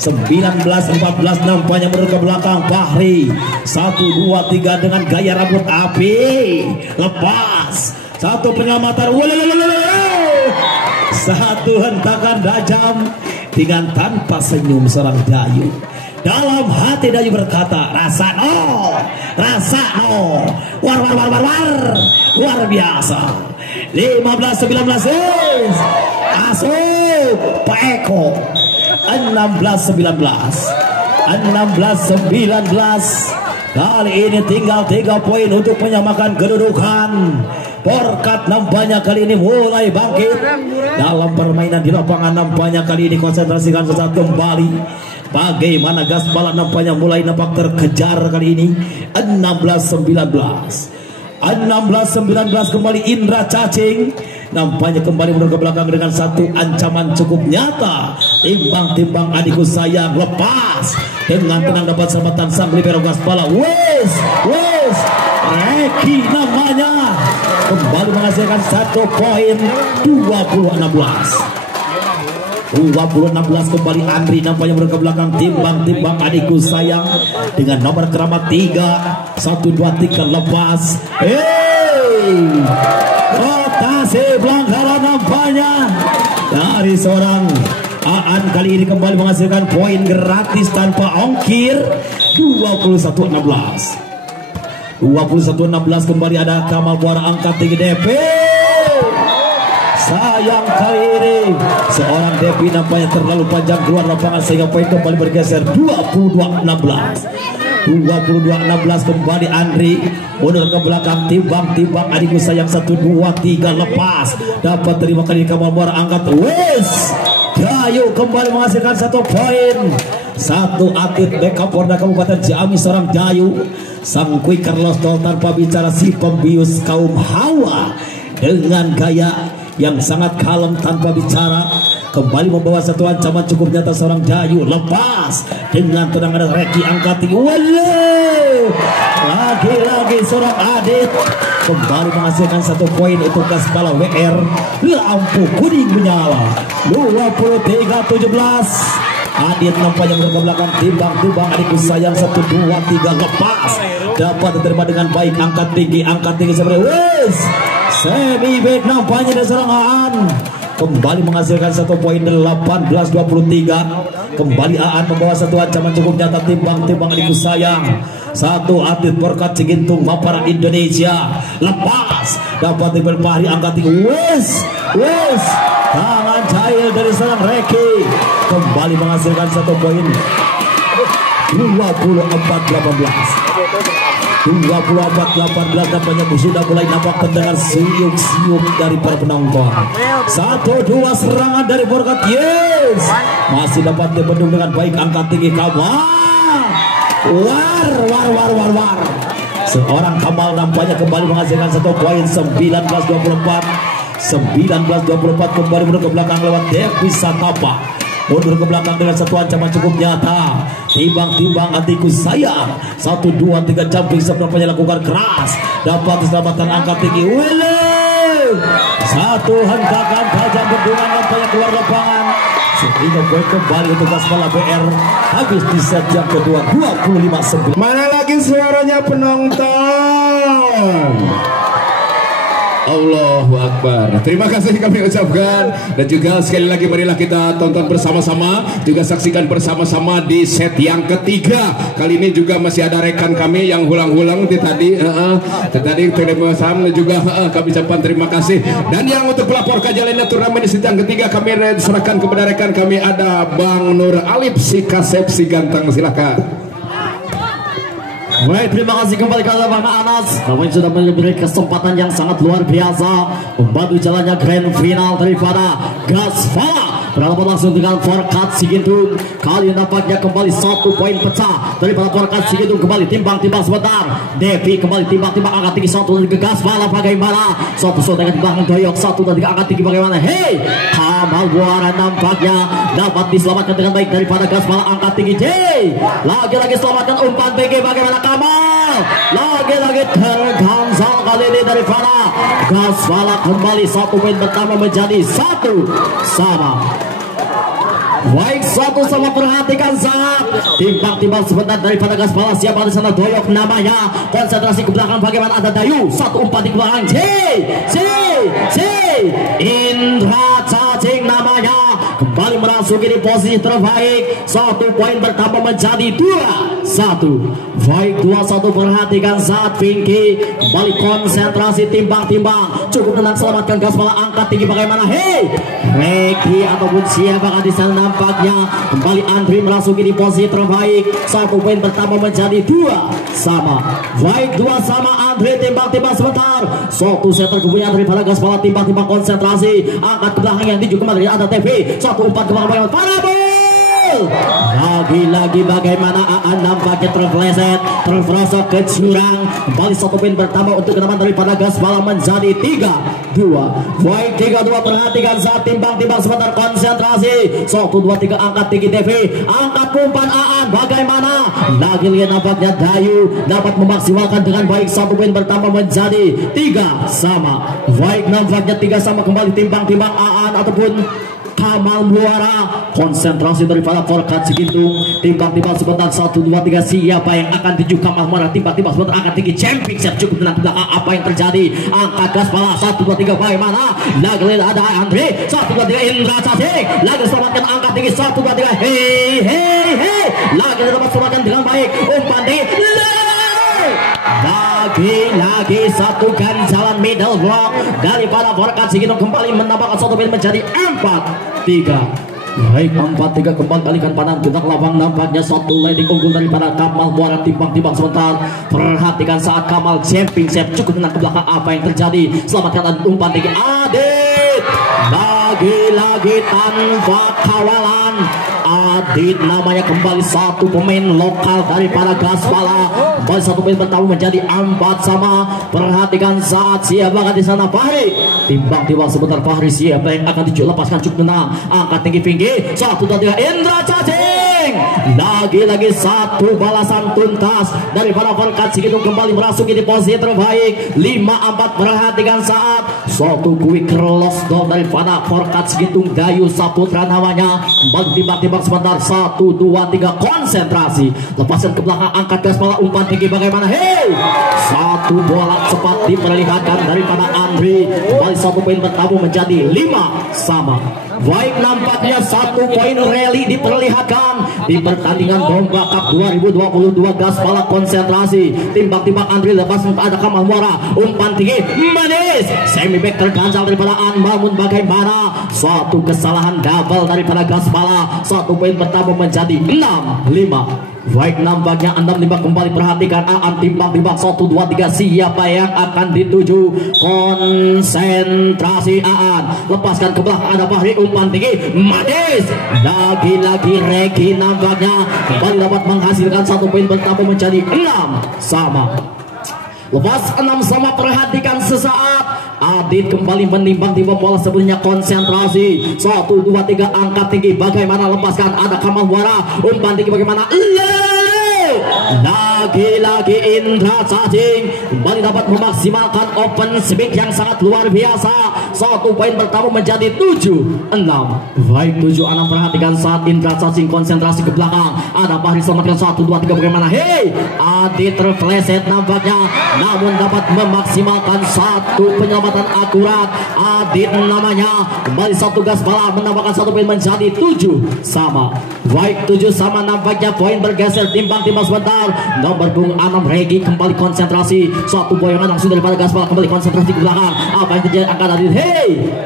19-14 nampaknya mundur ke belakang. Fahri 1-2-3 dengan gaya rambut api, lepas satu penyelamatan, satu hentakan tajam dengan tanpa senyum seorang Dayu. Dalam hati Dayu berkata, rasa no, war, luar biasa. 15-19 asuh Pak Eko. 16-19 kali ini tinggal 3 poin untuk menyamakan kedudukan. Porkat nampaknya kali ini mulai bangkit dalam permainan di lapangan. Nampaknya kali ini konsentrasikan sesaat kembali. Bagaimana Gaspala nampaknya mulai nampak terkejar kali ini. 16-19 kembali Indra Cacing nampaknya kembali mundur ke belakang dengan satu ancaman cukup nyata. Timbang adikku sayang, lepas dengan tenang dapat selamatkan sang libero Gaspala. Wes Reki namanya kembali menghasilkan 1 poin. 20-16 kembali Andri nampaknya mundur ke belakang. Timbang adikku sayang dengan nomor keramat 3. 1-2-3 lepas. Rotasi pelanggaran nampaknya dari seorang Aan kali ini kembali menghasilkan poin gratis tanpa ongkir. 21-16 kembali ada Kamal Buara angkat tinggi DP. Sayang kali ini seorang Devi nampaknya terlalu panjang keluar lapangan sehingga poin kembali bergeser. 22-16 kembali Andri mundur ke belakang. Timbang adikku sayang 1-2-3 lepas dapat terima kali Kamal Muara angkat. Dayu kembali menghasilkan 1 poin. 1 atlet backup Porda Kabupaten Ciamis seorang Dayu. Sang Kui Carlos Tol tanpa bicara si pembius kaum Hawa dengan gaya yang sangat kalem tanpa bicara kembali membawa 1 ancaman cukup nyata seorang Dayu. Lepas dengan tenang ada Reki angkat tinggi. Lagi-lagi seorang Adit kembali menghasilkan 1 poin untuk Gaspala WR. Lampu kuning menyala. 23-17 Adit nampaknya mundur ke belakang. Timbang adikku sayang 1-2-3 lepas dapat diterima dengan baik. Angkat tinggi seperti semi back nampaknya dari seorang Aan kembali menghasilkan 1 poin. 18-23 kembali Aan membawa 1 ancaman cukup nyata. Timbang adikku sayang 1 atlet Porkat Cigintung Mapara Indonesia lepas dapat Fahri angkat tinggi. Tangan cair dari seorang Reki kembali menghasilkan 1 poin. 24-18 nampaknya sudah mulai nampak terdengar siuk-siuk dari para penonton. 1-2 serangan dari Porkat. Masih dapat dibendung dengan baik. Angkat tinggi Kamal. War. Seorang Kamal nampaknya kembali menghasilkan 1 poin. 19-24 kembali mundur ke belakang lewat Devi Satapa. Mundur ke belakang dengan 1 ancaman cukup nyata. Timbang adikku sayang 1-2-3 jumping nampaknya lakukan keras dapat diselamatkan angkat tinggi. 1 hentakan tajam bendungan nampaknya keluar lapangan sehingga poin kembali untuk Gaspala BR. Habis di set yang kedua 25-9. Mana lagi suaranya penonton? Allahu Akbar. Terima kasih kami ucapkan. Dan juga sekali lagi marilah kita tonton bersama-sama, juga saksikan bersama-sama di set yang ketiga. Kali ini juga masih ada rekan kami yang hulang-hulang tadi terima kasih juga kami ucapkan terima kasih. Dan yang untuk pelapor jalannya turnamen di set yang ketiga kami serahkan kepada rekan kami, ada Bang Nur Alip si Kasep si ganteng, silakan. Baik, terima kasih kembali kepada Bang Anas. Kami sudah memberi kesempatan yang sangat luar biasa membantu jalannya grand final daripada Gaspala. Berhadapan langsung dengan Porkat Cigintung. Kali nampaknya kembali 1 poin pecah daripada Porkat Cigintung. Kembali timbang sebentar. Devi kembali timbang angkat tinggi 1 dari Gaspala. Bagaimana? 1 dengan timbang doyok 1 dari angkat tinggi bagaimana? Kamal Buara nampaknya dapat diselamatkan dengan baik daripada Gaspala angkat tinggi. Lagi-lagi selamatkan umpan BG bagaimana Kamal? Lagi-lagi tergansal kali ini daripada Gaspala. Kembali 1 poin pertama menjadi 1 sama. Baik, satu sama perhatikan saat timbang-timbang sebentar daripada Gaspala. Siapa di sana doyok namanya, konsentrasi ke belakang bagaimana ada Dayu, satu umpan di belakang Indra Cacing namanya kembali merasuki di posisi terbaik. 1 poin bertambah menjadi 2-1. Baik, 2-1 perhatikan saat Pinky kembali konsentrasi timbang-timbang cukup tenang selamatkan Gaspala, angkat tinggi bagaimana Reki ataupun siapa di sana nampaknya kembali Andri merasuki di posisi terbaik. 1 poin bertambah menjadi 2 sama. Baik, 2 sama Andri timbang-timbang sebentar. 1 set terkepunya daripada Gaspala, timbang-timbang konsentrasi angkat ke belakang yang juga kembali ada TV. 1 umpan ke belakang parabol. Lagi-lagi bagaimana Aan nampaknya terperosok ke jurang. Kembali 1 poin bertambah untuk kenaman daripada Gaspala menjadi 3-2. Baik, 3-2 perhatikan saat timbang-timbang sebentar konsentrasi. 1, 2, 3 angkat tinggi TV, angkat umpan Aan bagaimana lagi-lagi nampaknya Dayu dapat memaksimalkan dengan baik. 1 poin bertambah menjadi 3 sama. Baik, nampaknya 3 sama kembali timbang-timbang Aan ataupun Kamal Muara. Konsentrasi daripada Forkat Sigintung, timbang-timbang sebentar. 1, 2, 3 siapa yang akan tuju Kamal Muara, timbang-timbang sebentar angkat tinggi jumping set cukup tenang ke belakang. Apa yang terjadi, angkat Gaspala. 1, 2, 3 bagaimana lagi ada Andre. 1, 2, 3 Indra Cacing lagi selamatkan angkat tinggi. 1, 2, 3 lagi dapat selamatkan dengan baik umpan di lagi satu ganjalan middle block daripada Forkat Sigintung kembali menambahkan 1 poin menjadi 4-3. Baik, 4-3 kembali kalikan panang kita ke lapang. Nampaknya 1 landing unggul daripada Kamal Muara, timbang-timbang sebentar. Perhatikan saat Kamal jumping set cukup tenang ke belakang. Apa yang terjadi, selamatkan umpan tinggi Adit. Lagi-lagi tanpa kawalan Adit namanya kembali 1 pemain lokal daripada Gaspala. Kembali 1 poin bertambah menjadi 4 sama. Perhatikan saat siapa di sana Fahri. Timbang-timbang sebentar Fahri siapa yang akan lepaskan cukup tenang. Angkat tinggi tinggi. 1, 2, 3 Indra Cacing. Lagi-lagi 1 balasan tuntas daripada Forkat Sigintung kembali merasuki di posisi terbaik. 5-4 perhatikan saat 1 quick loss goal daripada Forkat Sigintung. Dayu Saputra namanya kembali timbang-timbang sebentar. 1, 2, 3 konsentrasi lepaskan ke belakang angkat Gaspala umpan tinggi bagaimana 1 bola cepat diperlihatkan daripada Andri. Kembali 1 poin bertambah menjadi 5 sama. Baik, nampaknya 1 poin rally diperlihatkan di pertandingan Domba Cup 2022. Gaspala konsentrasi timbang-timbang Andri lepas ada Kamal Muara umpan tinggi manis semi back terganjal daripada Anmamun bagaimana 1 kesalahan double daripada Gaspala. 1 poin bertambah menjadi 6-5. Baik, nampaknya 6-5 kembali perhatikan Aan timbang-timbang 1, 2, 3 siapa yang akan dituju. Konsentrasi Aan lepaskan ke belakang ada Fahri umpan tinggi manis. Lagi-lagi Reki nampaknya kembali dapat menghasilkan 1 poin bertambah menjadi 6 sama. Lepas 6 sama perhatikan sesaat Adit kembali menimbang-timbang bola sebelumnya konsentrasi. 1, 2, 3 angkat tinggi bagaimana lepaskan ada Kamal Muara umpan tinggi bagaimana lagi-lagi Indra Cacing kembali dapat memaksimalkan open speed yang sangat luar biasa. 1 poin bertambah menjadi 7-6. Baik, 7-6 perhatikan saat Indra Cacing konsentrasi ke belakang ada Fahri selamatkan 1, 2, 3 bagaimana Adit terpleset nampaknya namun dapat memaksimalkan 1 penyelamatan akurat. Adit namanya kembali 1 Gaspala menambahkan 1 poin menjadi 7 sama. Baik, 7 sama nampaknya poin bergeser timbang-timbang sebentar. Nomor punggung 6 Regi kembali konsentrasi. 1 boyongan langsung daripada Gaspala kembali konsentrasi ke belakang. Apa yang terjadi angkat Adit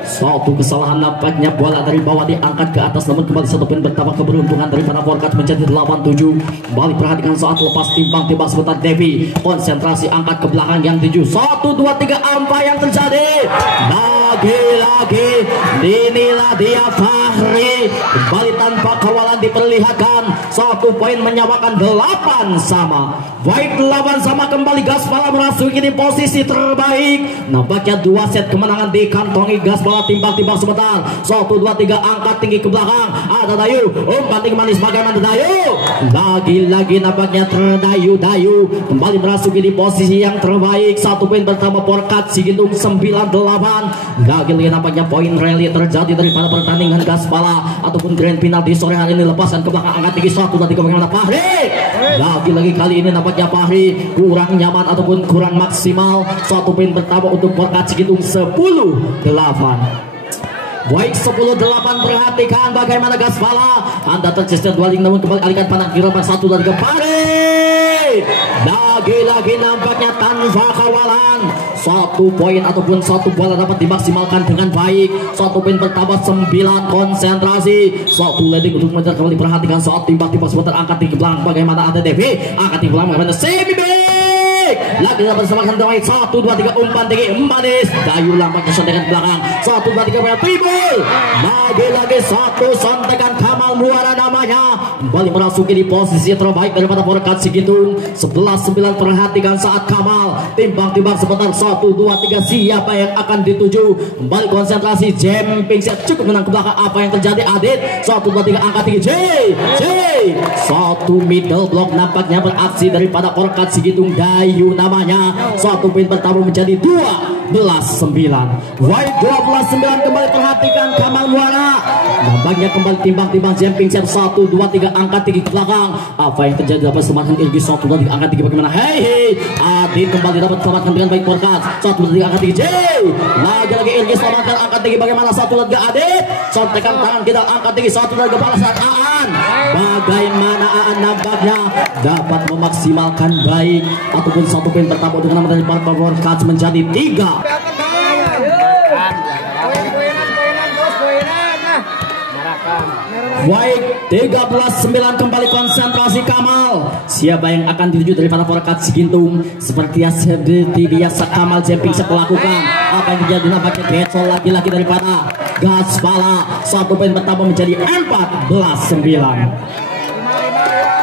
1 kesalahan nampaknya bola dari bawah diangkat ke atas namun kembali 1 poin bertambah keberuntungan daripada Forkat menjadi 8-7. Kembali perhatikan saat lepas timbang-timbang sebentar Devi konsentrasi angkat ke belakang yang 7. 1, 2, 3 apa yang terjadi lagi-lagi inilah dia Fahri kembali tanpa kawalan diperlihatkan 1 poin menyamakan 8 sama. Baik, 8 sama kembali Gaspala merasuki di posisi terbaik. Nampaknya 2 set kemenangan dikantongi Gaspala timbang-timbang sebentar. 1, 2, 3 angkat tinggi ke belakang ada Dayu umpan tinggi manis bagaimana Dayu lagi-lagi nampaknya Dayu kembali merasuki di posisi yang terbaik. 1 poin pertama Forkat Sigintung 9-8. Lagi-lagi nampaknya poin rally terjadi daripada pertandingan Gaspala ataupun grand final di sore hari ini. Lepaskan ke belakang angkat tinggi 1 dan 3 bagaimana Fahri. Lagi-lagi kali ini nampaknya Fahri kurang nyaman ataupun kurang maksimal. 1 poin pertama untuk Forkat Cigintung 10-8. Baik 10-8, perhatikan bagaimana Gaspala. Anda tercecer dua namun kembali alihkan panah kira 1 dan 3 Fahri. Lagi-lagi nampaknya tanpa kawalan 1 poin ataupun 1 bola dapat dimaksimalkan dengan baik. 1 poin pertama 9 konsentrasi. 1 leading untuk mengejar kembali. Perhatikan saat timbang-timbang sebentar angkat tinggi belakang bagaimana ada Devi. Angkat tinggi belakang bagaimana semi back. Lagi dapat disamakan dengan 1 2 3 umpan tinggi Manis. Dayu lambat sontekan belakang 1 2 3 pada Tribul. Lagi-lagi 1 sontekan Kamal Muara namanya. Kembali merasuki di posisi terbaik daripada Forkat Cigintung 11-9. Perhatikan saat Kamal timbang-timbang sebentar 1 2 3 siapa yang akan dituju. Kembali konsentrasi jumping siap cukup menang ke belakang. Apa yang terjadi Adit 1 2 3 angkat tinggi J 1 middle block nampaknya beraksi daripada Forkat Cigintung Dayu namanya. 1 poin pertama menjadi 12-9. White 12-9 kembali. Perhatikan Kamal Muara nampaknya kembali timbang-timbang jumping siap 1 2 3 angkat tinggi ke belakang. Apa yang terjadi dapat selamatkan Ilgi 1 2 3 angkat tinggi bagaimana Hei Adit kembali dapat selamatkan dengan baik Forkat 1 2 3 angkat tinggi J. Lagi-lagi Ilgi selamatkan angkat tinggi bagaimana 1 2 3 Adit. Sontekan tangan kita angkat tinggi 1 2 3 balasan Aan. Bagaimana Aan nampaknya dapat memaksimalkan baik ataupun 1 poin pertama untuk nama dari Forkat menjadi 3. Baik 13-9 kembali konsentrasi Kamal. Siapa yang akan dituju daripada Forkat Cigintung? Seperti biasa Kamal jumping set melakukan. Apa yang terjadi nampaknya Getsol lagi-lagi daripada Gaspala. 1 poin pertama menjadi 14-9.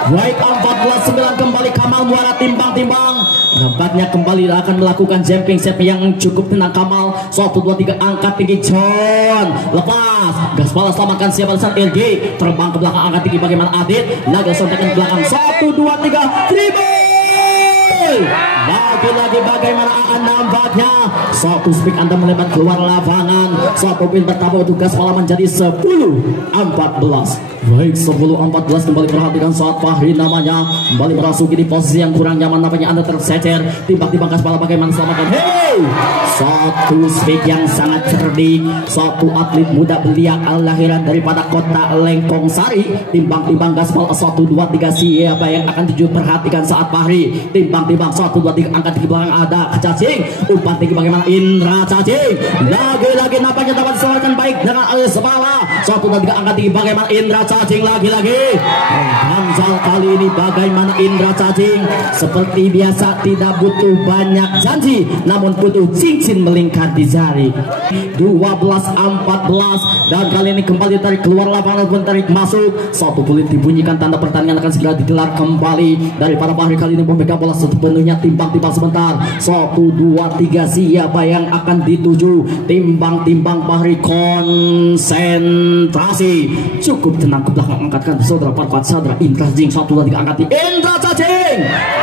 Baik 14-9 kembali Kamal Muara timbang-timbang. Nampaknya kembali akan melakukan jumping set yang cukup tenang Kamal. 1 2 3 angkat tinggi John. Lepas Gaspala selamatkan siapa saat LG. Terbang ke belakang angkat tinggi bagaimana Adit. Lagi sontekan ke belakang 1 2 3 dribble. Lagi-lagi bagaimana Aan nampaknya 1 speak Anda melebar keluar lapangan. 1 poin pertama untuk Gaspala menjadi 10-14. Baik 10-14 kembali. Perhatikan saat Fahri namanya kembali merasuki di posisi yang kurang nyaman. Nampaknya Anda tercecer timbang-timbang Gaspala bagaimana selamatkan. Hei 1 speak yang sangat cerdik. 1 atlet muda belia lahiran daripada kota Lengkong Sari. Timbang-timbang Gaspala 1 2 3 siapa yang akan tuju. Perhatikan saat Fahri timbang-timbang 1 2 3 angkat di belakang ada cacing. Umpan tinggi bagaimana Indra Cacing. Lagi-lagi nampaknya dapat diselamatkan baik dengan alias Sepala. 1 2 3 angkat tinggi bagaimana Indra Cacing. Lagi-lagi Hamzal kali ini bagaimana Indra Cacing. Seperti biasa tidak butuh banyak janji namun butuh cincin melingkar di jari. 12-14 dan kali ini kembali tarik keluar lapangan pun tarik masuk. 1 kulit dibunyikan tanda pertandingan akan segera digelar kembali daripada Fahri kali ini memegang bola sepenuhnya. Timbang-timbang sebentar 1 2 3 siapa yang akan dituju. Timbang-timbang Fahri konsentrasi cukup tenang ke belakang angkatkan saudara Parpat Sadra Indra Cacing 1 2 3 angkat Indra Cacing.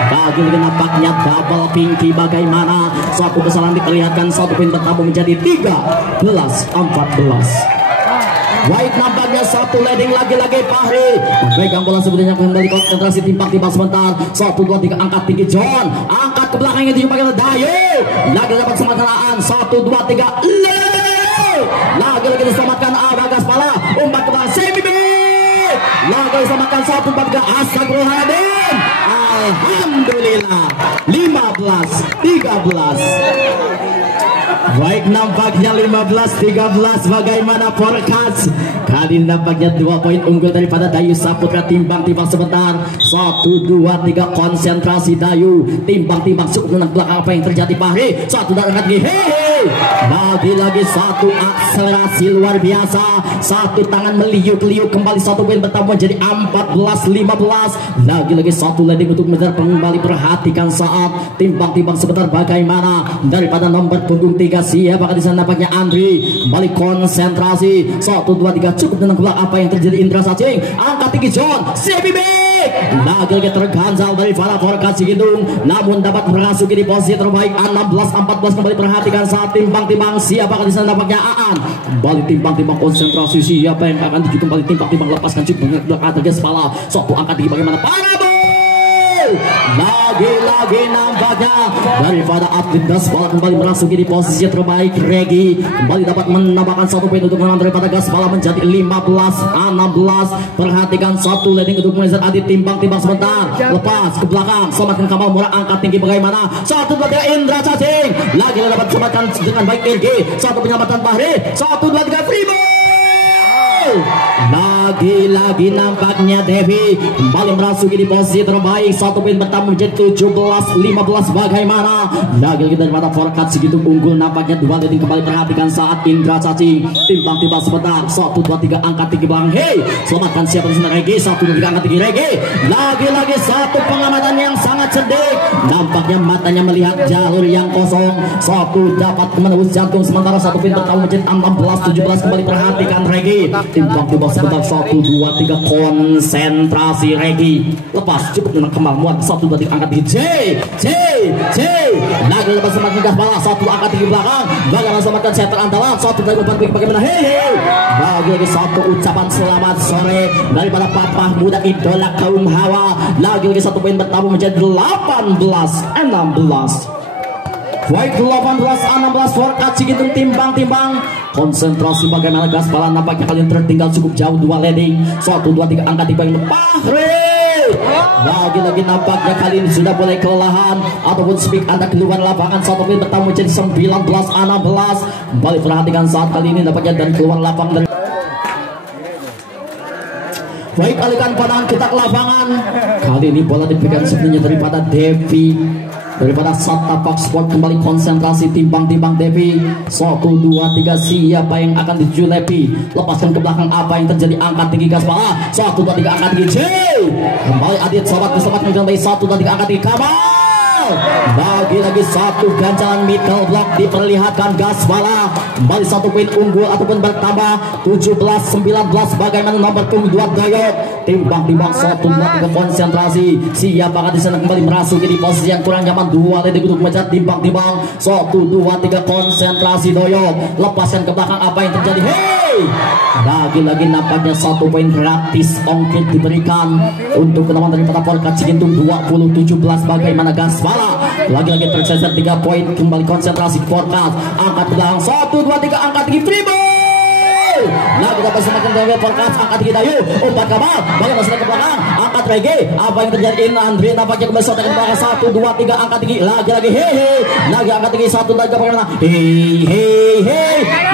Bagi nampaknya double pinky bagaimana 1 kesalahan diperlihatkan. 1 poin pertama menjadi 13-14. Baik nampaknya 1 leading lagi-lagi Fahri memegang bola sebetulnya kembali konsentrasi timbang-timbang sebentar 1 2 3 angkat tinggi John. Angkat ke belakangnya di bagaimana Dayu. Lagi dapat semangataan 1 2 3 lagi-lagi diselamatkan Gaspala. Umpan ke belakang semi back. Lagi diselamatkan 1 4 3 Astagfirullahaladzim. Alhamdulillah 15-13. Baik nampaknya 15-13 bagaimana Forkat. Kali ini nampaknya 2 poin unggul daripada Dayu Saputra. Timbang-timbang sebentar 1 2 3 konsentrasi Dayu. Timbang-timbang cukup menang belakang. Apa yang terjadi Fahri 1 dan angkat gigi. Hei lagi-lagi 1 akselerasi luar biasa. 1 tangan meliuk-liuk kembali. 1 poin pertama jadi 14-15. Lagi-lagi 1 leading untuk mengejar kembali. Perhatikan saat timbang-timbang sebentar bagaimana daripada nomor punggung 3 siapa di sana nampaknya Andri kembali konsentrasi 1 2 3 cukup dengan kelak apa yang terjadi. Indra Cacing angkat tinggi John CBB lagi terganjal dari para Forkat Cigintung, namun dapat merasuki di posisi terbaik 16-14. Kembali perhatikan saat timbang-timbang siapakah di sana nampaknya Aan kembali timbang-timbang konsentrasi siapa yang akan tuju kembali timbang-timbang lepaskan cukup dengan belakang tegas kepala suatu angkat tinggi bagaimana para lagi-lagi nampaknya daripada atlet Gaspala kembali merasuki di posisi terbaik. Regi kembali dapat menambahkan 1 poin untuk menang daripada Gaspala menjadi 15-16. Perhatikan satu leading untuk mengejar Adit timbang-timbang sebentar lepas ke belakang selamatkan Kamal Murah angkat tinggi bagaimana 1-2-3 Indra Cacing lagi dapat selamatkan dengan baik RG satu penyelamatan Bahri 1-2-3 Primo lagi-lagi nampaknya Devi kembali merasuki di posisi terbaik 1 poin bertambah menjadi 17-15 bagaimana lagi-lagi daripada Forkat Cigintung unggul nampaknya 2 leading. Kembali perhatikan saat Indra Cacing timbang-timbang sebentar 1-2-3 angkat tinggi belakang hey selamatkan siapa di sini Regi 1-2-3 angkat tinggi Regi lagi-lagi satu pengamatan yang sangat cerdik nampaknya matanya melihat jalur yang kosong satu dapat menembus jantung sementara 1 poin bertambah menjadi 16-17. Kembali perhatikan Regi timbang-timbang sebentar 1-2-3 konsentrasi Regi lepas cukup dengan Kemal Muat 1-2-3 angkat tinggi J lagi lepas semakin Gaspala 1 angkat tinggi belakang bagaimana selamatkan center andalan 1-2-3 bagaimana hey lagi-lagi 1 ucapan selamat sore daripada papa muda idola kaum hawa lagi-lagi 1 poin bertambah menjadi 18-16. Baik 18-16 Forkat Cigintung timbang-timbang konsentrasi bagaimana Gaspala nampaknya kalian tertinggal cukup jauh 2 leading 1-2-3 angkat timbang Bahri lagi-lagi nampaknya kali ini sudah mulai kelelahan ataupun speak anda keluar lapangan 1 poin bertambah menjadi 19-16. Kembali perhatikan saat kali ini nampaknya dari keluar lapangan dari baik alihkan pandangan kita ke lapangan kali ini bola dipegang sebenarnya daripada Devi daripada Satapak Sport kembali konsentrasi timbang-timbang Devi 1-2-3 siapa yang akan dituju Lepi lepaskan ke belakang apa yang terjadi angkat tinggi Gaspala 1-2-3 angkat tinggi J kembali Adit sobat kesempatan dengan baik 1-2-3 angkat tinggi Kamal lagi-lagi 1 ganjalan middle block diperlihatkan Gaspala kembali 1 poin unggul ataupun bertambah 17-19 bagaimana nomor punggung 2 Dayot timbang-timbang 1-2-3 konsentrasi siapakah di sana kembali merasuki di posisi yang kurang nyaman 2 leading untuk mengejar timbang-timbang 1-2-3 konsentrasi Doyot lepaskan ke belakang apa yang terjadi hey lagi-lagi nampaknya 1 poin gratis ongkit diberikan untuk teman daripada Forkat Cigintung 20-17 bagaimana Gaspala lagi-lagi tercecer 3 poin kembali konsentrasi Forkat angkat ke belakang 1-2-3 angkat tinggi Primo lagi dapat semakin dari Forkat angkat tinggi Dayu umpat Kamal bagaimana sudah ke belakang angkat Regi apa yang terjadi Andre nampaknya kembali sudah ke belakang 1-2-3 angkat tinggi lagi-lagi hei lagi angkat tinggi 1-2 bagaimana hei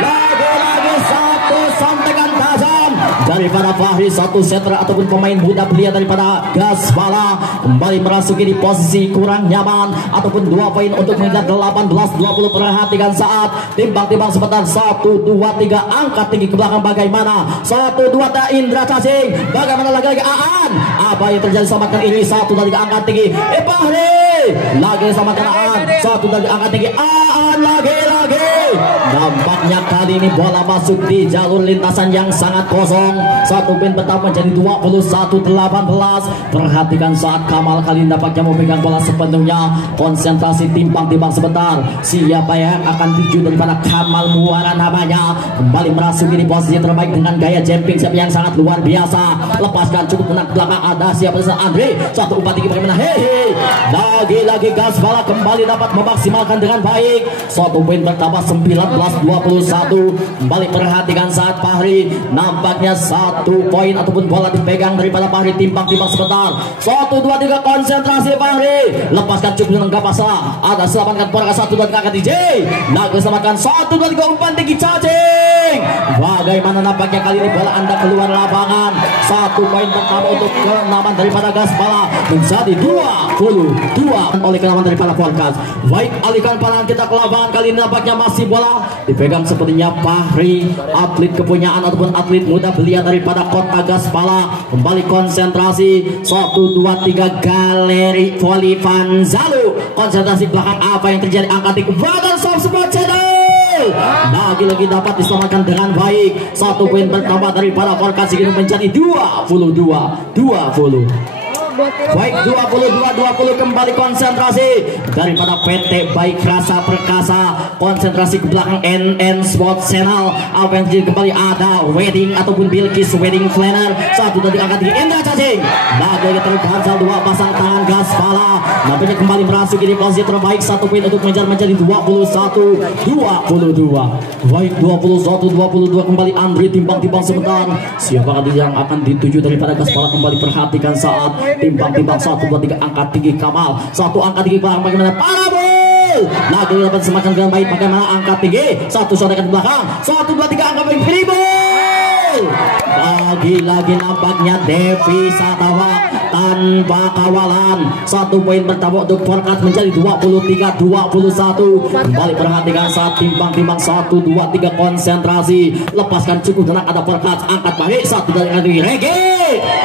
lagi-lagi 1 sampaikan tajam daripada Fahri 1 setter ataupun pemain muda belia daripada Gaspala kembali merasuki di posisi kurang nyaman ataupun 2 poin untuk mengejar 18-20. Perhatikan saat timbang-timbang sebentar 1-2-3 angkat tinggi ke belakang bagaimana 1-2 Indra Cacing bagaimana lagi-lagi Aan apa yang terjadi selamatkan ini 1-2-3 angkat tinggi Fahri lagi selamatkan Aan 1-2-3 angkat tinggi Aan lagi-lagi nampaknya kali ini bola masuk di jalur lintasan yang sangat kosong 1 poin pertama menjadi 21-18. Perhatikan saat Kamal kali ini nampaknya memegang bola sepenuhnya konsentrasi timbang-timbang sebentar siapa yang akan tuju daripada Kamal Muara namanya kembali merasuki di posisi terbaik dengan gaya jumping siapa yang sangat luar biasa lepaskan cukup menang belakang ada siapa di sana Andre 1 umpan tinggi bagaimana hei lagi-lagi Gaspala kembali dapat memaksimalkan dengan baik 1 poin bertambah 19-21. Kembali perhatikan saat Fahri nampaknya 1 poin ataupun bola dipegang daripada Fahri timbang-timbang sebentar 1-2-3 konsentrasi Fahri lepaskan cukup dengan Gapasa ada selamatkan Forkat 1-2-3 angkat DJ lagi selamatkan 1-2-3 umpan tinggi Cacing bagaimana nampaknya kali ini bola anda keluar lapangan 1 poin pertama untuk kenaman daripada Gaspala menjadi 22 oleh kenaman daripada Forkat. Baik alihkan pandangan kita ke lapangan kali ini nampaknya masih bola dipegang sepertinya Fahri atlet kepunyaan ataupun atlet muda belia daripada kota Gaspala kembali konsentrasi 1-2-3 galeri volley Vanzalu konsentrasi belakang apa yang terjadi angkat tinggi Badan Soft Sport Channel Lagi-lagi dapat diselamatkan dengan baik. 1 poin bertambah daripada Forkat Siginung menjadi 22-20. Baik, 22-20 kembali konsentrasi daripada PT Baik Rasa Perkasa. Konsentrasi ke belakang NN Sports Channel. Apa yang terjadi kembali ada wedding ataupun Bilkis wedding planner. 1 dari angkat tinggi Indra Cacing. Lagi terganjal 2 pasang tangan Gaspala. Nampaknya kembali merasuk di posisi terbaik. 1 poin untuk mengejar menjadi 21-22. Baik, 21-22 kembali Andri timbang-timbang sebentar. Siapakah yang akan dituju daripada Gaspala? Kembali perhatikan saat timbang-timbang 1, 2, 3 angkat tinggi Kamal. 1 angkat tinggi belakang bagaimana parabol. Lagi dapat semakin dengan baik bagaimana angkat tinggi. 1 sorekan belakang. 1, 2, 3 angkat baik dribble. Lagi-lagi nampaknya Devi Satawa tanpa kawalan. 1 poin bertambah untuk Forkat menjadi 23-21. Kembali perhatikan saat timbang-timbang 1, 2, 3 konsentrasi. Lepaskan cukup tenang ada Forkat. Angkat balik 1 dari Regi.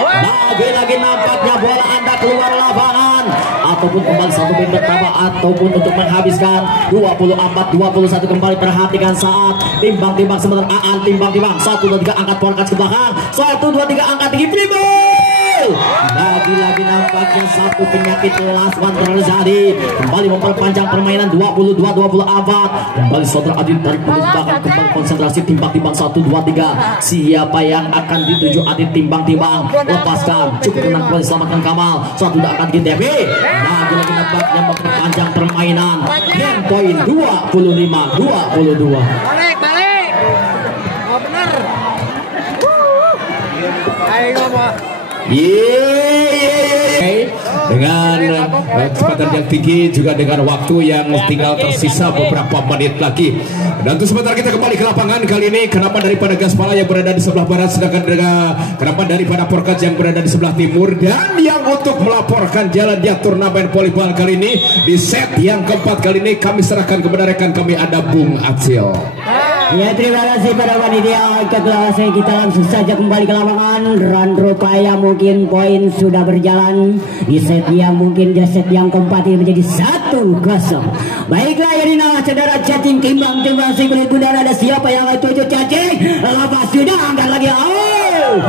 Lagi-lagi nampaknya bola Anda keluar lapangan. Ataupun kembali 1 poin bertambah ataupun untuk menghabiskan 24-21. Kembali perhatikan saat timbang-timbang sebentar Aan timbang-timbang 1, 2, 3 angkat Forkat ke belakang. 1, 2, 3 angkat tinggi dribble. Lagi-lagi nampaknya 1 penyakit last-one terjadi. Kembali memperpanjang permainan 22-24. Kembali saudara Adit tarik mundur belakang. Kembali konsentrasi timbang-timbang 1, 2, 3. Siapa yang akan dituju Adit timbang-timbang. Lepaskan cukup tenang kembali selamatkan Kamal. 1 udah akan di TV. Lagi-lagi nampaknya memperpanjang permainan. Game point 25-22. Balik. Oh bener. Ayo ngomong. Dengan kecepatan yang tinggi juga dengan waktu yang tinggal tersisa beberapa menit lagi. Dan untuk sebentar kita kembali ke lapangan. Kali ini kenapa daripada Gaspala yang berada di sebelah barat, sedangkan kenapa daripada Forkat yang berada di sebelah timur. Dan yang untuk melaporkan jalan dia turnamen volleyball kali ini di set yang keempat kali ini kami serahkan kepada rekan kami ada Bung Acil. Ya, terima kasih pada panitia. Kita langsung saja kembali ke lapangan. Dan rupanya mungkin poin sudah berjalan di set yang mungkin di set yang keempat ini menjadi 1-0. Baiklah ya Dina, saudara cacing timbang-timbang si kulit budara. Ada siapa yang tujuh cacing? Lepas sudah angkat lagi.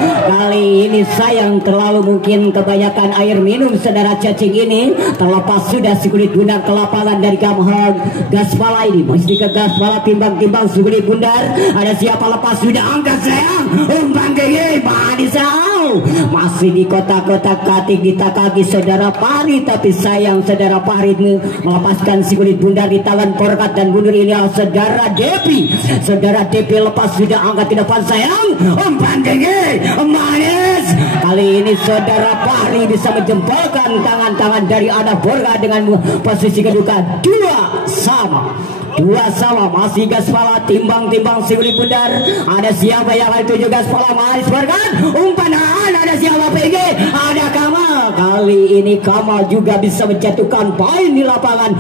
Kali ini sayang terlalu mungkin kebanyakan air minum saudara cacing ini. Terlepas sudah si kulit bundar ke lapangan dari Kamhang. Gaspala ini masih ke Gaspala timbang-timbang si kulit bundar. Ada siapa lepas sudah angkat sayang. Umpan gigi Madisau. Masih di kotak-kotak katik di kaki saudara Pari. Tapi sayang saudara Pari melepaskan si kulit bundar di tangan Forkat dan mundur ini saudara Depi. Saudara Depi lepas sudah angkat ke depan sayang. Umpan gigi manis. Kali ini saudara Fahri bisa menjempolkan tangan-tangan dari anak Borga dengan posisi kedudukan 2-2 masih Gaspala timbang-timbang si kulit bundar. Ada siapa yang lain tujuh Gaspala manis Borgan. Umpan ada siapa PG? Ada Kamal. Kali ini Kamal juga bisa menjatuhkan poin di lapangan.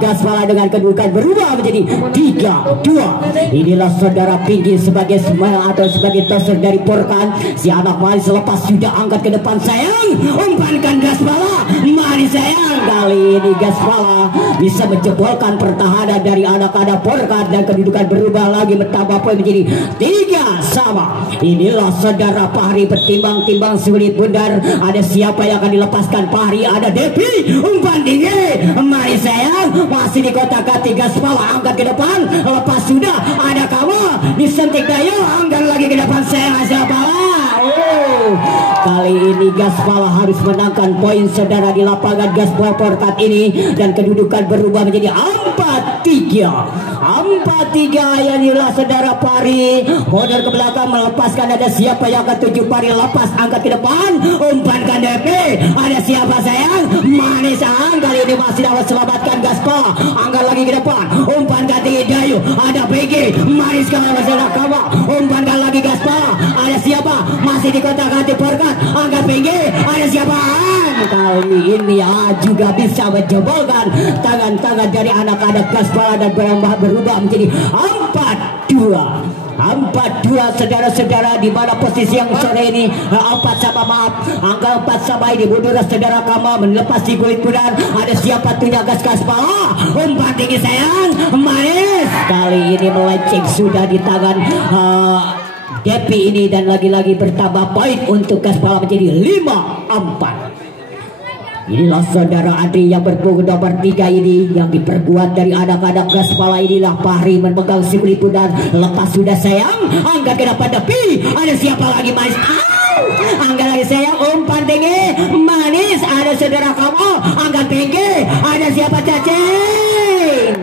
Gaspala dengan kedudukan berubah menjadi 3-2. Inilah saudara Pinggir sebagai smile atau sebagai toser dari Porkan. Si anak manis lepas sudah angkat ke depan sayang. Umpankan Gaspala manis sayang. Kali ini Gaspala bisa menjebolkan pertahanan dari anak-anak Porkan dan kedudukan berubah lagi bertambah poin menjadi 3-3. Inilah saudara Fahri bertimbang-timbang sulit bundar. Ada siapa yang akan dilepaskan Fahri? Ada Depi. Umpan tinggi mari sayang. Masih di kotak kati Gaspala angkat ke depan. Lepas sudah ada kamu disentik Dayo angkat lagi ke depan sayang. Kali ini Gaspala harus menangkan poin saudara di lapangan Gaspala Porkat ini dan kedudukan berubah menjadi 4-3. 4-3 ya inilah saudara Pari modal ke belakang melepaskan. Ada siapa yang akan tuju Pari lepas angkat ke depan umpankan DP. Ada siapa sayang manis kali ini masih dapat selamatkan Gaspala angkat lagi ke depan umpankan tinggi Dayu. Ada PG manis kalau saudara Kawa umpankan lagi Gaspala. Ada siapa masih di kotak hati Porkat angkat PG. Ada siapa kali ini juga bisa menjebolkan tangan-tangan dari anak-anak Gaspala dan berubah menjadi 4-2 saudara-saudara. Di mana posisi yang sore ini 4 sama angka 4 sama ini mundur saudara Kama melepas di kulit bundar. Ada siapa tunya Gaspala umpan tinggi sayang manis kali ini melenceng sudah di tangan Depi ini, dan lagi-lagi bertambah poin untuk Gaspala menjadi 5-4. Inilah saudara Adri yang berpunggung nomor 3 ini, yang diperkuat dari anak-anak Gaspala. Inilah Fahri memegang si kulit pundar. Lepas sudah sayang, angkat ke depan Depi. Ada siapa lagi Mas? Angkat lagi sayang, umpan tinggi manis. Ada saudara kamu, angkat tinggi. Ada siapa cacing?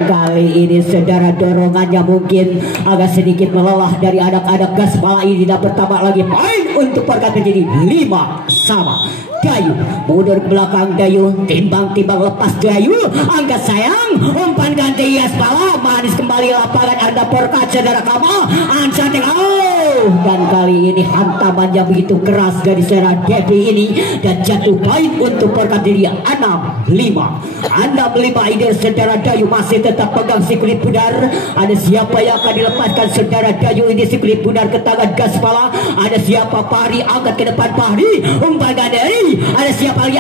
Kali ini saudara dorongannya mungkin agak sedikit melelah dari anak-anak Gaspala ini, dan bertambah lagi poin untuk Porkat menjadi 5 sama. Dayu mundur ke belakang, Dayu timbang-timbang lepas, Dayu angkat sayang, umpan ganti Gaspala, manis kembali lapangan. Ada Porkat saudara kamu, ansating dan kali ini hantamannya begitu keras dari serang Depi ini, dan jatuh poin untuk Porkat jadi 6-5. 6-5 ini saudara Dayu masih tetap pegang si kulit pudar. Ada siapa yang akan dilepaskan saudara Dayu ini si kulit pudar ke tangan Gaspala? Ada siapa? Fahri angkat ke depan, Fahri umpan ganti. Ada siapa lagi?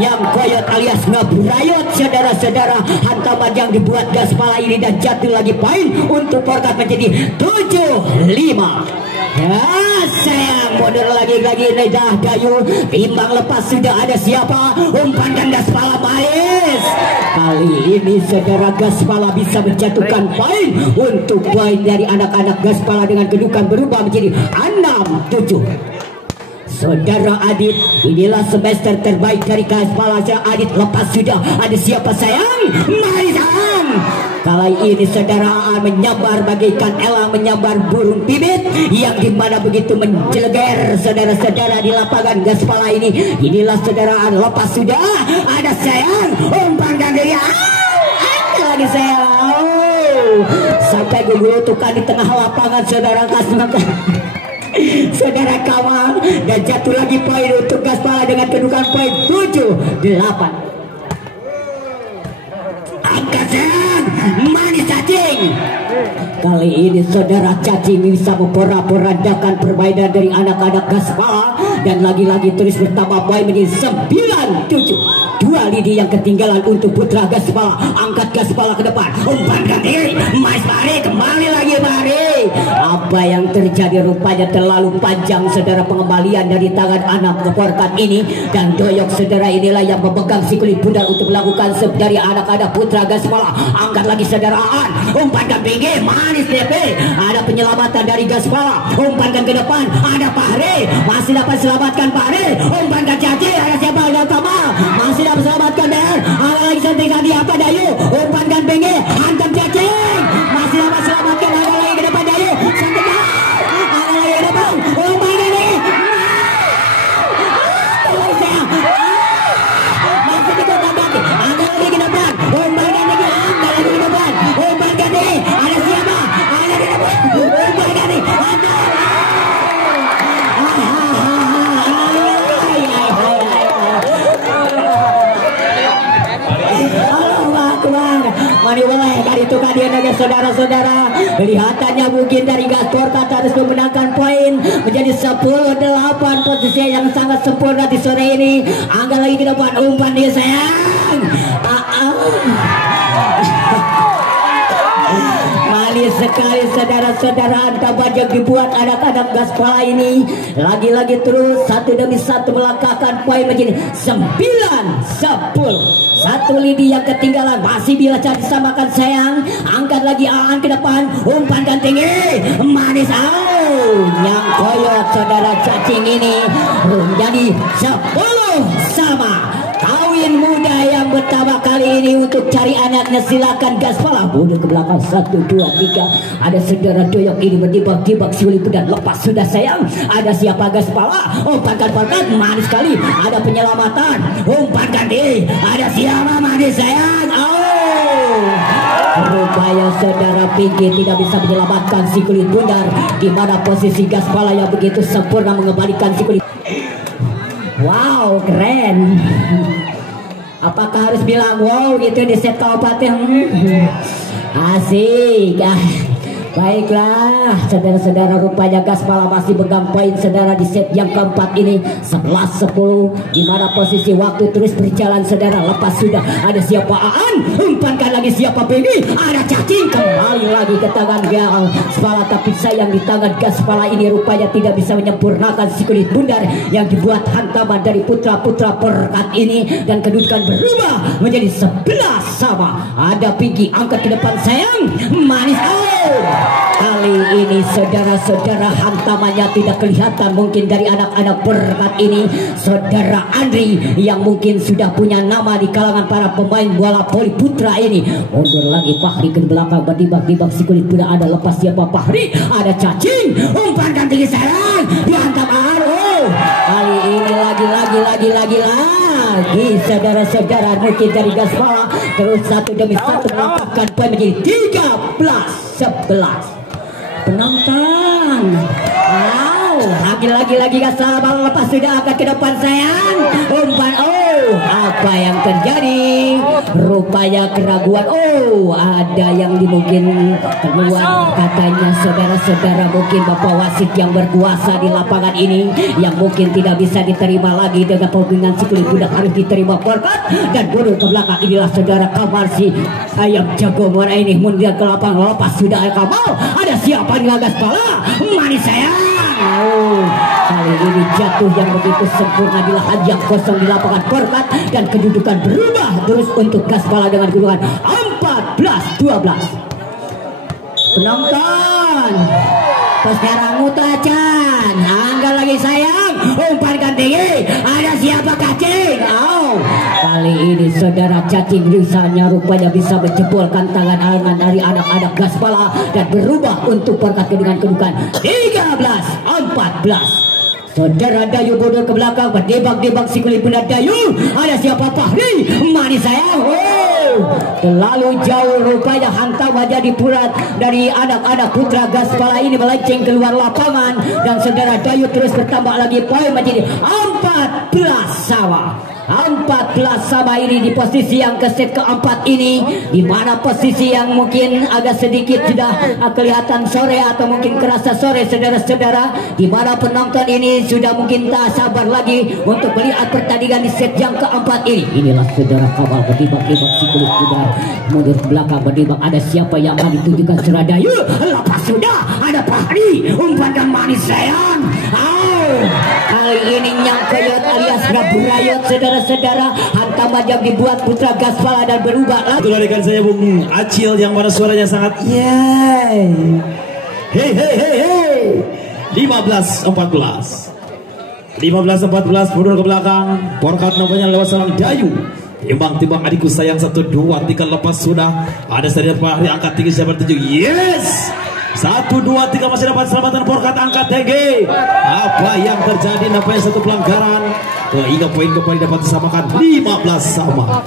Yang koyot alias ngebrayot saudara-saudara. Hantaman yang dibuat Gaspala ini, dan jatuh lagi poin untuk Porkat menjadi 7-5. Ya sayang, mundur lagi Nedah Dayu, timbang lepas sudah. Ada siapa? Umpan dan Gaspala manis. Kali ini saudara Gaspala bisa menjatuhkan poin untuk poin dari anak-anak Gaspala dengan kedudukan berubah menjadi 6-7. Saudara Adit, inilah semester terbaik dari Gaspala. Adit lepas sudah. Ada siapa sayang? Manis. Kali ini saudara menyambar bagaikan elang menyambar burung pipit, yang dimana begitu menjeleger saudara-saudara di lapangan Gaspala ini. Inilah saudara lepas sudah. Ada sayang, umpan ganti. Lagi sayang, sampai gugulutukan di tengah lapangan saudara saudara Kamal, dan jatuh lagi poin untuk Gaspala dengan kedudukan poin 7-8. Angkat sayang, manis cacing. Kali ini saudara cacing bisa memporak-porandakan permainan dari anak-anak Gaspala, dan lagi-lagi terus bertambah poin menjadi 9-7. 2 lidi yang ketinggalan untuk putra Gaspala. Angkat Gaspala ke depan, umpan ganti, Mas Fahri kembali lagi Fahri. Apa yang terjadi? Rupanya terlalu panjang saudara pengembalian dari tangan anak Porkat ini, dan doyok saudara inilah yang memegang si kulit pundar untuk melakukan sub dari anak-anak putra Gaspala. Angkat lagi saudaraan, umpankan tinggi manis DP. Ada penyelamatan dari Gaspala, umpankan ke depan. Ada Fahri, masih dapat selamatkan Fahri. Umpankan caci, ada siapa? Ada Kamal, masih dapat selamatkan Ber. Ada lagi sentingan di apa Dayu, umpankan tinggi, hantam cacing, masih dapat selamatkan. Ada lagi ke depan Dayu, sentingan, ada lagi ke depan, umpankan tinggi, masih dikotak ganti. Ada lagi ke depan, umpankan tinggi, ada lagi ke depan, umpankan tinggi. Ada siapa? Ada di depan, umpankan tinggi, ada. Mani boleh dari itu kan dia naga saudara-saudara. Kelihatannya mungkin dari Gaspala harus memenangkan poin menjadi 10-8. Posisi yang sangat sempurna di sore ini. Angkat lagi ke depan, umpan dia sayang. Manis sekali saudara-saudara hantaman yang dibuat anak-anak Gaspala ini. Lagi-lagi terus satu demi satu melangkahkan poin menjadi 9-10. 1 lidi yang ketinggalan masih bila cari samakan sayang. Angkat lagi Aan ke depan, umpankan tinggi, manis yang koyot saudara cacing ini menjadi 10 sama. Kawin muda yang pertama kali ini untuk cari anaknya, silakan Gaspala. Mundur ke belakang 1, 2, 3. Ada saudara doyok ini bertibak-tibak sulit dan lepas sudah sayang. Ada siapa? Gaspala, umpankan Porkat manis sekali. Ada penyelamatan, umpankan di. Ada siapa? Manis sayang. Rupanya saudara Pinky tidak bisa menyelamatkan si kulit bundar, di mana posisi Gaspala yang begitu sempurna mengembalikan si kulit. Wow, keren. Apakah harus bilang wow gitu di set kabupaten? Asik. Baiklah. saudara-saudara, rupanya Gaspala masih pegang poin saudara di set yang keempat ini 11-10, di mana posisi waktu terus berjalan saudara. Lepas sudah ada siapa Aan, umpankan lagi siapa Benny, ada cacing kembali lagi ke tangan Gaspala, tapi sayang di tangan Gaspala ini rupanya tidak bisa menyempurnakan si kulit bundar yang dibuat hantaman dari putra-putra Perkat ini, dan kedudukan berubah menjadi 11 sama. Ada Pinky angkat ke depan sayang manis. Kali ini saudara-saudara hantamannya tidak kelihatan mungkin dari anak-anak Perkat ini. Saudara Andri yang mungkin sudah punya nama di kalangan para pemain bola voli putra ini. Mundur lagi Fahri ke belakang, bertibak-tibak si kulit kuda, ada lepas siapa Fahri, ada cacing, umpankan tinggi sayang, dihantam Aro. Kali ini lagi saudara-saudara mungkin dari Gaspala terus satu demi satu melakukan poin menjadi 13-11. Penonton, lagi Gaspala baru lepas sudah angkat ke depan sayang, umpan. Apa yang terjadi? Rupanya keraguan. Ada yang mungkin keluar katanya saudara-saudara, mungkin bapak wasit yang berkuasa di lapangan ini yang mungkin tidak bisa diterima lagi dengan pembinaan si kulit kuda, harus diterima Perkat dan mundur ke belakang. Inilah saudara Kamal si ayam jago mana ini mundur ke lapangan, lepas sudah Kamal, ada siapa nih Gaspala manis sayang. Kali ini jatuh yang begitu sempurna di lahan yang kosong di lapangan Perkat, dan kedudukan berubah terus untuk Gaspala dengan kedudukan 14-12. Penonton, sekarang mutacan, angkat lagi sayang, umpankan tinggi, ada siapa cacing? Kali ini saudara cacing misalnya rupanya bisa menjebolkan tangan dari anak-anak Gaspala dan berubah untuk Perkat dengan kedudukan 13-14. Saudara Dayu mundur ke belakang, berdebak-debak si kulit bunda Dayu, ada siapa Fahri manis sayang. Terlalu jauh rupanya hantam wajah dipurat dari anak-anak putra Gaspala ini melenceng keluar lapangan, dan saudara Dayu terus bertambah lagi poin menjadi 14 sama. 14 sama ini di posisi yang ke set keempat ini, di mana posisi yang mungkin agak sedikit sudah kelihatan sore atau mungkin kerasa sore saudara-saudara, di mana penonton ini sudah mungkin tak sabar lagi untuk melihat pertandingan di set yang keempat ini. Inilah saudara Kamal bertibak-tibak si kulit kuda mundur ke belakang, bertibak ada siapa yang akan ditunjukkan Suradayu, lepas sudah ada Fahri, umpankan manis sayang. Kali ini nyangkayot alias Raburayot saudara-saudara, hantaman yang dibuat putra Gaspala dan berubah lagi. Itulah rekan saya Bung Acil yang mana suaranya sangat yeay. Hey 15-14 mundur ke belakang. Perkat namanya lewat seorang Dayu, timbang-timbang adikku sayang 1-2 3 lepas sudah ada Sadar Fahri angkat tinggi siapa 7. Yes, 1-2-3 masih dapat selamatan Perkat angkat tinggi. Apa yang terjadi? Nampaknya satu pelanggaran. 3 poin kembali dapat disamakan 15 sama.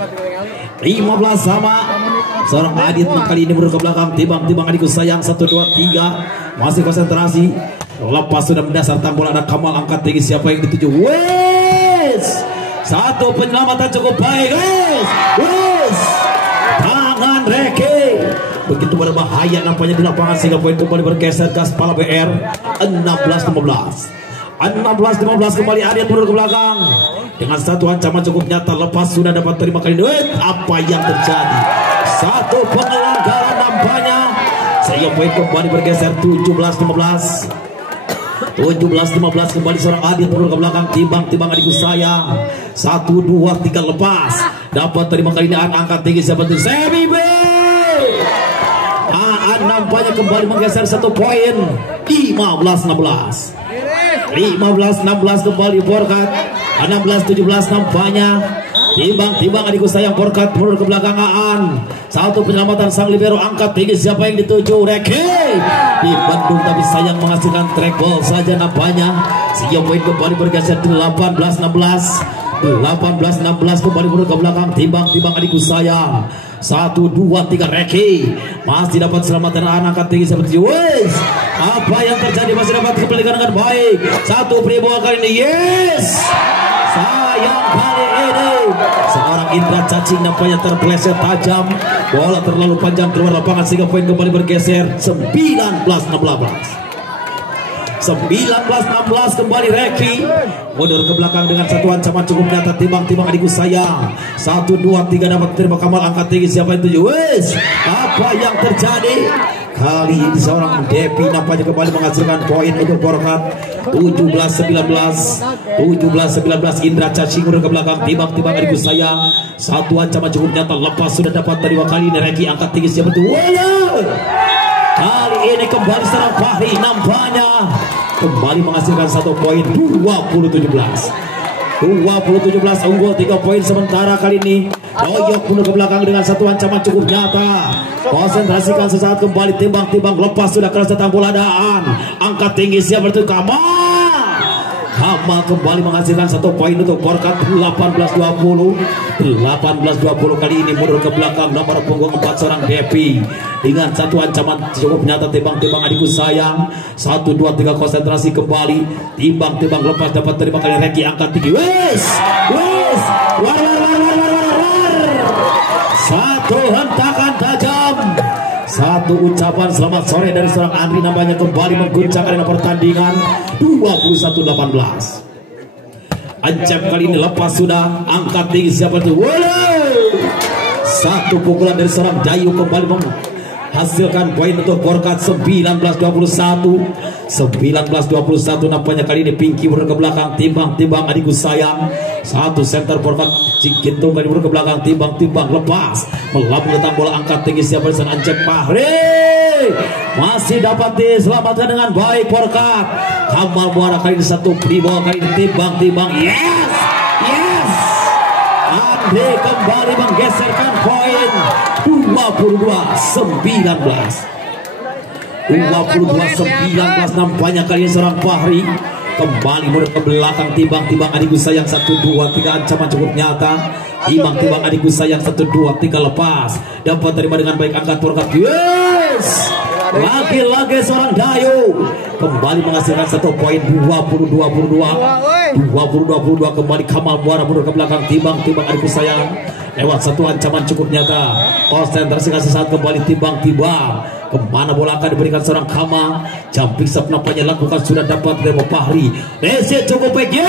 Seorang Adit kali ini mundur ke belakang, timbang-timbang adikku sayang 1-2-3 masih konsentrasi. Lepas sudah mendasar bola ada Kamal angkat tinggi siapa yang dituju. Wes, satu penyelamatan cukup baik guys. Tangan Reke begitu berbahaya nampaknya di lapangan sehingga poin kembali bergeser Gaspala BR 16-15 kembali. Adit mundur ke belakang dengan satu ancaman cukup nyata, lepas sudah dapat terima kali duit. Apa yang terjadi? Satu pengelanggaran nampaknya sehingga poin kembali bergeser 17-15 kembali. Seorang Adit mundur ke belakang, timbang adikku sayang 1-2-3 lepas dapat terima kali ini angkat tinggi siapa itu Semi B. Nampaknya kembali menggeser 1 poin 15-16 kembali Perkat 16-17 nampaknya timbang adikku sayang Perkat mundur ke belakang. Satu penyelamatan sang libero angkat tinggi siapa yang dituju Reke di Bandung, tapi sayang menghasilkan track ball saja nampaknya sehingga poin kembali bergeser 18-16 kembali mundur ke belakang, timbang adikku sayang 1-2-3 Reki masih dapat selamatan angkat tinggi seperti wes. Apa yang terjadi? Masih dapat kembalikan dengan baik. Satu free ball kali ini. Yes, Sayang kali ini seorang Indra Cacing nampaknya terpeleset tajam. Bola terlalu panjang keluar lapangan sehingga poin kembali bergeser 19-16. 19-16 kembali Reki mundur ke belakang dengan satu ancaman cukup nyata. Timbang-timbang adikku sayang 1, 2, 3 dapat terima Kamal angkat tinggi. Siapa yang tuju? Wes, apa yang terjadi kali ini? Seorang Depi nampaknya kembali menghasilkan poin untuk Borkat. 17-19 Indra Cacing mundur ke belakang. Timbang-timbang adikku sayang satu ancaman cukup nyata lepas sudah dapat terima. Kali ini Reki angkat tinggi. Siapa itu? Kali ini kembali serang Fahri nampaknya kembali menghasilkan satu poin. 20-17 unggul 3 poin sementara. Kali ini Doyok mundur ke belakang dengan satu ancaman cukup nyata. Konsentrasikan sesaat kembali. Timbang-timbang lepas sudah keras datang bola daan. Angkat tinggi siapa itu? Kamal kembali menghasilkan satu poin untuk Borkat. 18-20 kali ini mundur ke belakang nomor punggung 4 seorang Depi dengan satu ancaman cukup nyata. Timbang-timbang adikku sayang 1, 2, 3 konsentrasi kembali. Timbang-timbang lepas dapat terima kali Reki angkat tinggi. War. Satu hentakan tajam, satu ucapan selamat sore dari seorang Andri namanya kembali mengguncang arena pertandingan. 21-18 Ancep kali ini lepas sudah angkat tinggi. Siapa itu? Satu pukulan dari seorang Dayu kembali menghasilkan poin untuk Borkat. 19-21 nampaknya kali ini Pinky mundur ke belakang. Timbang-timbang adikku sayang satu center Borkat Cikintung kali mundur ke belakang. Timbang-timbang lepas melambung datang bola angkat tinggi. Siapa di sana? Ancep Fahri masih dapat diselamatkan dengan baik Borkat. Kamal Muara kali ini satu ball kali ini. Timbang-timbang yes Andre kembali menggeserkan poin. 22-19 nampaknya kali ini seorang Fahri kembali mundur ke belakang. Timbang-timbang adikku sayang 1, 2, 3 ancaman cukup nyata. Timbang-timbang adikku sayang 1, 2, 3 lepas dapat terima dengan baik angkat Borkat. Lagi-lagi seorang Dayu kembali menghasilkan satu poin. 20-22 kembali Kamal Muara mundur ke belakang. Timbang-timbang adikku sayang lewat satu ancaman cukup nyata. Konsentrasi sesaat kembali. Timbang-timbang kemana bola akan diberikan seorang Kamal. Jumping shot nampaknya lakukan sudah dapat dari Fahri. Rese cukup baik.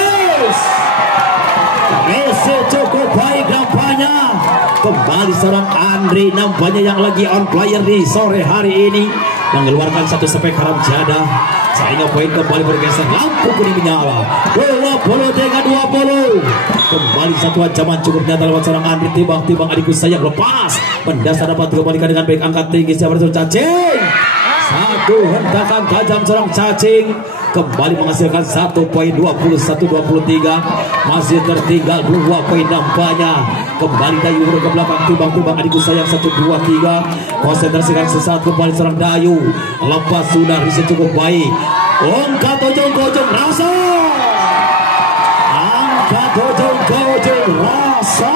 Rese cukup baik nampaknya. Kembali seorang Andri nampaknya yang lagi on player di sore hari ini mengeluarkan satu spek haram jadah sehingga poin kembali bergeser. Lampu kuning menyala. 23-20 kembali satu ancaman cukup nyata lewat seorang Andri. Timbang-timbang adikku sayang lepas mendasar dapat dikembalikan dengan baik angkat tinggi. Siapa itu? Cacing. Satu hentakan tajam seorang Cacing kembali menghasilkan satu poin. 21-23 masih tertinggal 2 poin nampaknya. Kembali Dayu ke belakang. Timbang-timbang adikku sayang 1, 2, 3 konsentrasikan sesaat kembali seorang Dayu. Lepas sudah bisa cukup baik. Angkat ujung rasa. Angkat ujung rasa.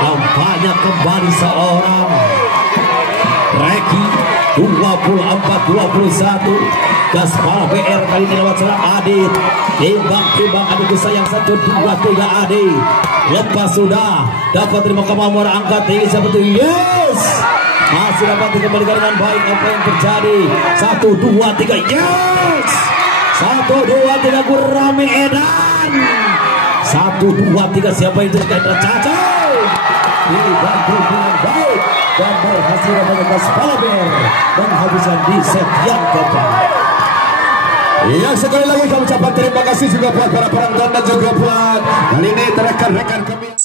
Nampaknya kembali seorang Reki. 24-21 Gaspar BR kali ini lewat seorang Adit. Timbang-timbang adikku sayang 1, 2, 3 Adit. Lepas sudah dapat terima Kamal Muara angkat tinggi. Siapa itu? Yes, masih dapat dikembalikan dengan baik. Apa yang terjadi? 1, 2, 3 yes. 1, 2, 3 Gurame Edan. 1, 2, 3 siapa itu? Kendra Caca dibantu dengan baik dan berhasil menembus Palaber menghabiskan di set yang keempat. Ya, sekali lagi kami ucapkan terima kasih juga buat para penonton dan juga buat kali ini rekan-rekan kami.